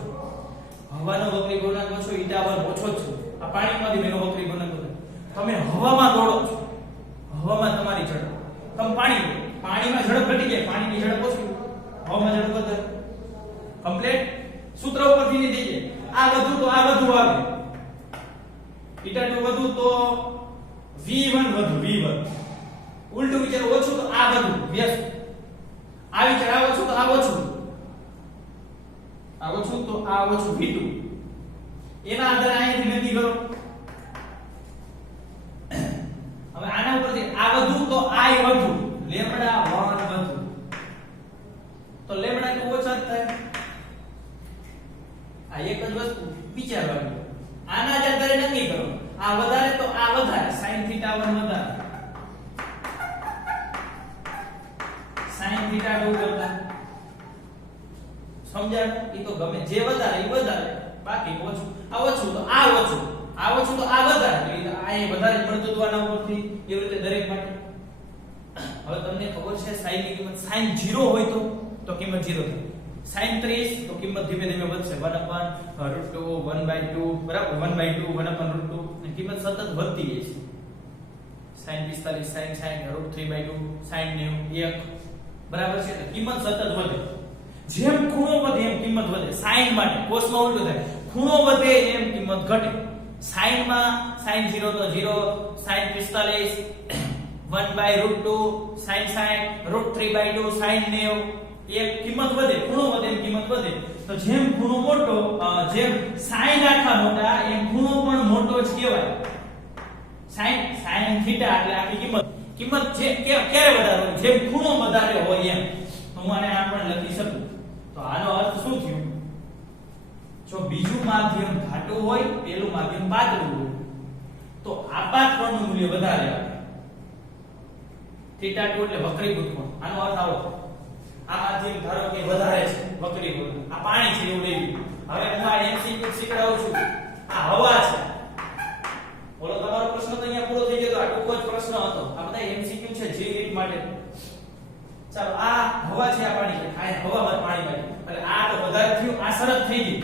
હવાનો વક્રી ગુણાંક ઓછો eta 1 ઓછો છે આ પાણીમાંથી બેનો વક્રી ગુણાંક ઓછો તમે હવામાં દોડો છો હવામાં તમારી ઝડપ તમે પાણીમાં ઝડપ ઘટી જાય પાણીની ઝડપ ઓછી હવામાં ઝડપ વધારે કમ્પ્લીટ સૂત્ર ઉપરથી ની દઈએ આ વધુ તો આ વધુ આવે eta 2 વધુ તો v1 વધુ v1 ઉલટું વિચાર ઓછું તો આ વધુ વ્યસ્ત આ વિચાર આ ઓછું તો આ ઓછું આ ઓછું તો આ ઓછું v2 એના આધારે અહીંથી નક્કી કરો હવે આના ઉપરથી આ વધુ તો આ વધુ લેમ્ડા 1 વધુ તો લેમ્ડા 2 ઓછા થાય આ એક જ વસ્તુ વિચારવાની આના જ આધારે નક્કી કરો આ વધારે તો આ વધારે sin θ 1 વધારે sin θ 2 કરતા સમજાય ઈ તો ગમે જે વધારે ઈ વધારે બાકી ઓછું આ ઓછું તો આ ઓછું આ ઓછું તો આ વધારે એટલે આ વધારે પડતું તો આના ઉપરથી એવી રીતે દરેક માટે હવે તમને ખબર છે sin ની કિંમત sin 0 હોય તો કિંમત 0 થાય sin 30 તો કિંમત ધીમે ધીમે વધશે 1/√2 1/2 બરાબર 1/2 1/√2 ની કિંમત સતત વધતી જાય છે sin 45 sin 3/2 sin 90 1 બરાબર છે એટલે કિંમત સતત વધે જેમ ખૂણો વધે એમ કિંમત વધે sin માટે cos માં ઉલટું થાય ખૂણો વધે એમ કિંમત ઘટે sin માં sin 0 તો 0 sin 45 1/√2 sin √3/2 sin 90 એક કિંમત વધે ખૂણો વધે એમ કિંમત વધે તો જેમ ખૂણો મોટો જેમ sin આખા મોટા એમ ખૂણો પણ મોટો જ કહેવાય sin θ એટલે આખી કિંમત જે ક્યારે વધારે હોય જેમ ખૂણો વધારે હોય એમ તો હું આને આમ પણ લખી શકું તો આનો અર્થ શું થયો જો બીજું માધ્યમ ઘાટું હોય પેલું માધ્યમ પાતળું હોય તો આપાત કોણનું મૂલ્ય વધારે આવે θ 2 એટલે વક્રીભૂત કોણ આનો અર્થ આવો આ માધ્યમ ધારો કે વધારે છે વક્રીભૂત આ પાણી છે એવું લેવું હવે હું આ એમસીક્યુ શીખડાવું છું આ હવા છે બોલો તમારો પ્રશ્ન તો અહીંયા પૂરો થઈ ગયો આ ટૂંકો જ પ્રશ્ન હતો આ બધા એમસીક્યુ છે જે રીત માટે ચાલો આ હવા છે આ પાણી છે આ હવામાં પાણી શરત થઈ ગઈ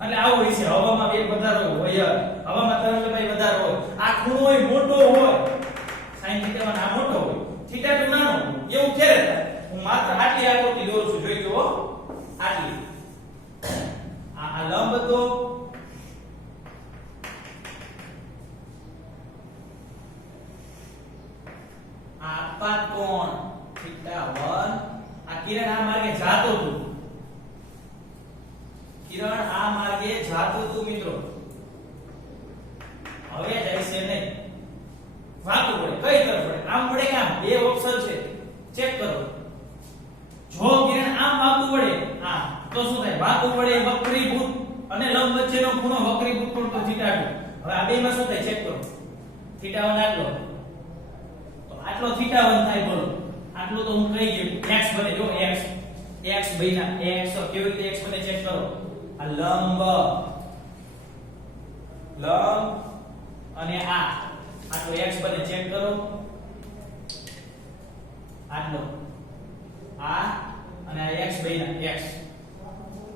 એટલે આવું હોય છે હવામાં વેગ વધારો હોય હવામાં તરંગલંબાઈ વધારો હોય આ ખૂણો હોય મોટો હોય sin θ1 આ મોટો હોય θ2 નાનો એવું ક્યારે થાય હું માત્ર આટલી આકૃતિ દોરું છું જોઈ જુઓ આટલી આ લંબ તો આપાત કોણ θ1 આ કિરણ આ માર્ગે જાતો હતું કિરણ આ માર્ગે જાતું હતું મિત્રો હવે જાય છે નહીં વાંકું પડે કઈ તરફ પડે આમ પડે કે આમ બે ઓપ્શન છે ચેક કરો જો કિરણ આમ વાંકું પડે આ તો શું થાય વાંકું પડે વક્રીભૂત અને લંબ વચ્ચેનો ખૂણો વક્રીભૂત કોણ તો θ2 હવે આ બેમાં શું થાય ચેક કરો θ1 આટલો θ1 થાય બોલો આટલો તો હું કહી ગયો x બને જો x બન્યા x કેવી રીતે x બને ચેક કરો આ લંબ અને આટલો x બને ચેક કરો આટલો આ અને આ x બન્યા x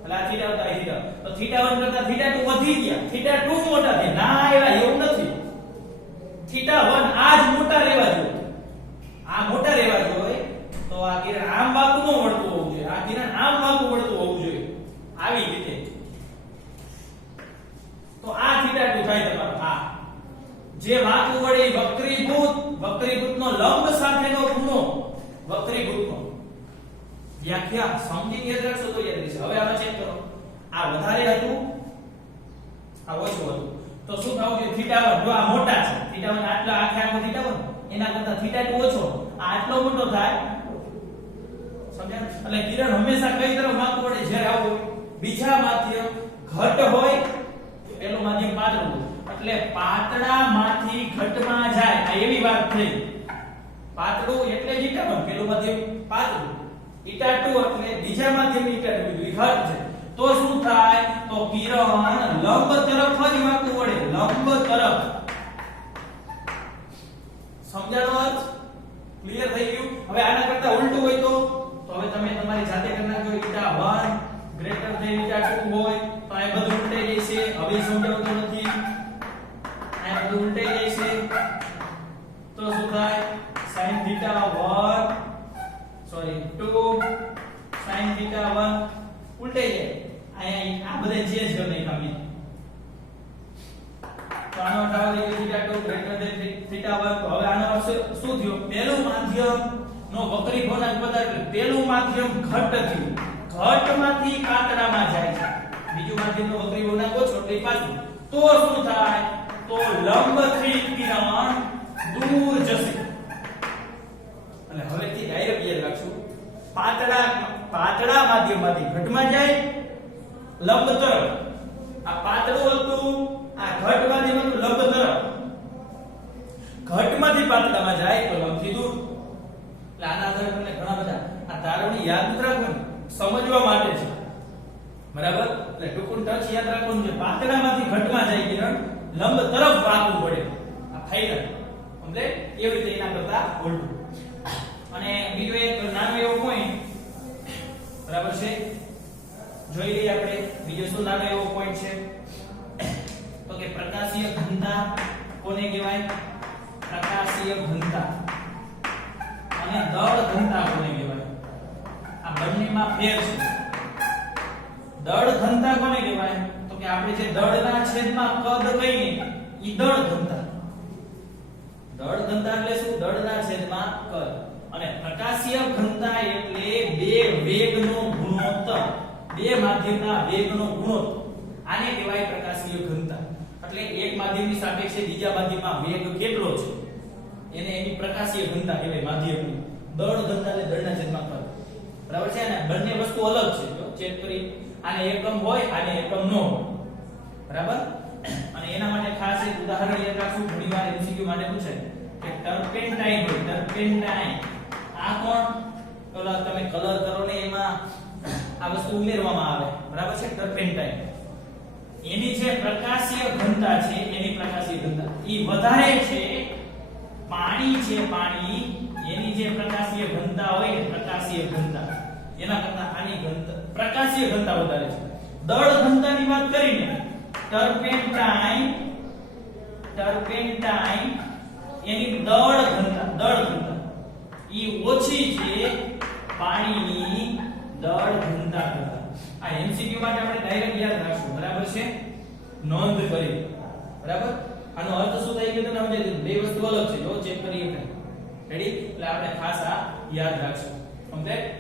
એટલે આ θ આવતા તો θ1 કરતા θ2 વધી ગયા θ2 મોટા થયા ના આવ્યા એવું નથી θ1 આ જ મોટા રહેવા જોઈએ આ મોટા રહેવા જોઈએ તો આ કિરણ આમ વાંકું ન વળતું હોવું જોઈએ આ કિરણ આમ વાંકું વળતું હોવું જોઈએ આવી રીતે તો આ θ2 થાય તમારો આ જે વાંકું વળે વક્રીભૂતનો લંબ સાથેનો ખૂણો વક્રીભૂતનો વ્યાખ્યા સમજી યાદ રાખશો તો યાદ રહેશે હવે આમાં ચેક કરો આ વધારે હતું આ ઓછું હતું તો શું થવું જોઈએ θ1 જો આ મોટા છે θ1 આટલા આખે આખો θ1 એના કરતા θ2 ઓછો આ આટલો મોટો થાય સમજ્યા એટલે કિરણ હંમેશા કઈ તરફ વાંકું વળે જ્યારે આવું બીજા માધ્યમ ઘટ હોય પેલું માધ્યમ પાતળું એટલે પાતળામાંથી ઘટમાં જાય આ એવી વાત થઈ પાતળું એટલે જ θ1 પેલું માધ્યમ પાતળું θ2 એટલે બીજા માધ્યમ θ2 બીજું ઘટ છે તો શું થાય તો કિરણ લંબ તરફ જ વાંકું વળે લંબ તરફ સમજાણો અર્થ ક્લિયર થઈ ગયું હવે આના કરતા ઉલટું હોય તો હવે તમે તમારી જાતે કરી નાખજો θ1 ગ્રેટર ધેન θ2 હોય તો આ બધું ઉલટાઈ જશે હવે સમજાવતો નથી આ બધું ઉલટાઈ જશે તો શું થાય sin θ1 2 sin θ1 ઉલટાઈ જાય આ બધે ચેન્જ કરી નાખ્યા મેં તો આનો અર્થ આવે કે θ2 ગ્રેટર ધેન θ1 તો હવે આનો અર્થ શું થયો પહેલું માધ્યમ નો વક્રીભવનાંક વધારે પહેલું માધ્યમ ઘટ થયું ઘટમાંથી પાતળામાં જાય છે બીજું માધ્યમ નો વક્રીભવનાંક ઓછો એટલે પાછું તો શું થાય તો લંબથી કિરણ દૂર જશે અને હવેથી ડાયરેક્ટ યાદ રાખશું પાતળા માધ્યમમાંથી ઘટમાં જાય લંબ તરફ આ પાતળું હતું આ ઘટ માધ્યમનું લંબ તરફ ઘટમાંથી પાતળામાં જાય તો લંબથી દૂર એટલે આના આધારે તમને ઘણા બધા આ તારવણી યાદ રાખવાનું સમજવા માટે છે બરાબર એટલે ટૂંકું ટચ યાદ રાખવાનું છે પાતળામાંથી ઘટમાં જાય કિરણ લંબ તરફ વાંકું પડે આ ફાઈનલ એટલે એવી રીતે એના કરતા ઉલટું અને બીજો એક નાનો એવો પોઈન્ટ બરાબર છે જોઈ લઈએ આપણે બીજો શું નાનો એવો પોઈન્ટ છે તો કે પ્રકાશીય ઘનતા કોને કહેવાય પ્રકાશીય ઘનતા અને દળ ઘનતા કોને કહેવાય આ બંનેમાં ફેર છે દળ ઘનતા કોને કહેવાય તો કે આપણે જે દળના છેદમાં કદ કહીએ ઈ દળ ઘનતા એટલે શું દળના છેદમાં કદ અને પ્રકાશીય ઘનતા એટલે બે વેગનો ગુણોત્તર બે માધ્યમના વેગનો ગુણોત્તર આને કહેવાય પ્રકાશીય ઘનતા એટલે એક માધ્યમની સાપેક્ષે બીજા માધ્યમમાં વેગ કેટલો છે એને એની પ્રકાશીય ઘનતા કહેવાય માધ્યમની દળ ઘનતા એટલે દળના છેદમાં કદ બરાબર છે ને બંને વસ્તુ અલગ છે જો ચેક કરી આને એકમ હોય આને એકમ ન હોય બરાબર અને એના માટે ખાસ એક ઉદાહરણ યાદ રાખવું ઘણીવાર MCQ માટે પૂછે કે ટર્પેન્ટાઇન હોય ટર્પેન્ટાઇન આ કોણ ઓલા તમે કલર કરો ને એમાં આ વસ્તુ ઉમેરવામાં આવે બરાબર છે ટર્પેન્ટાઇન એની જે પ્રકાશીય ઘનતા છે એની પ્રકાશીય ઘનતા ઈ વધારે છે પાણી છે પાણી એની જે પ્રકાશીય ઘનતા હોય ને પ્રકાશીય ઘનતા એના કરતા આની ઘનતા પ્રકાશીય ઘનતા વધારે છે દળ ઘનતાની વાત કરીને ટર્પેન્ટાઇન એની દળ ઘનતા ઈ ઓછી છે પાણીની દળ ઘનતા કરતા. આ એમસીક્યુ માટે આપણે ડાયરેક્ટ યાદ રાખશું. બરાબર છે, નોંધ કરી. બરાબર, આનો અર્થ શું થાય કે તમને સમજાઈ દીધું. બે વસ્તુ અલગ છે, જો ચેક કરીએ. રેડી? એટલે આપણે ખાસ આ યાદ રાખશું. સમજાય?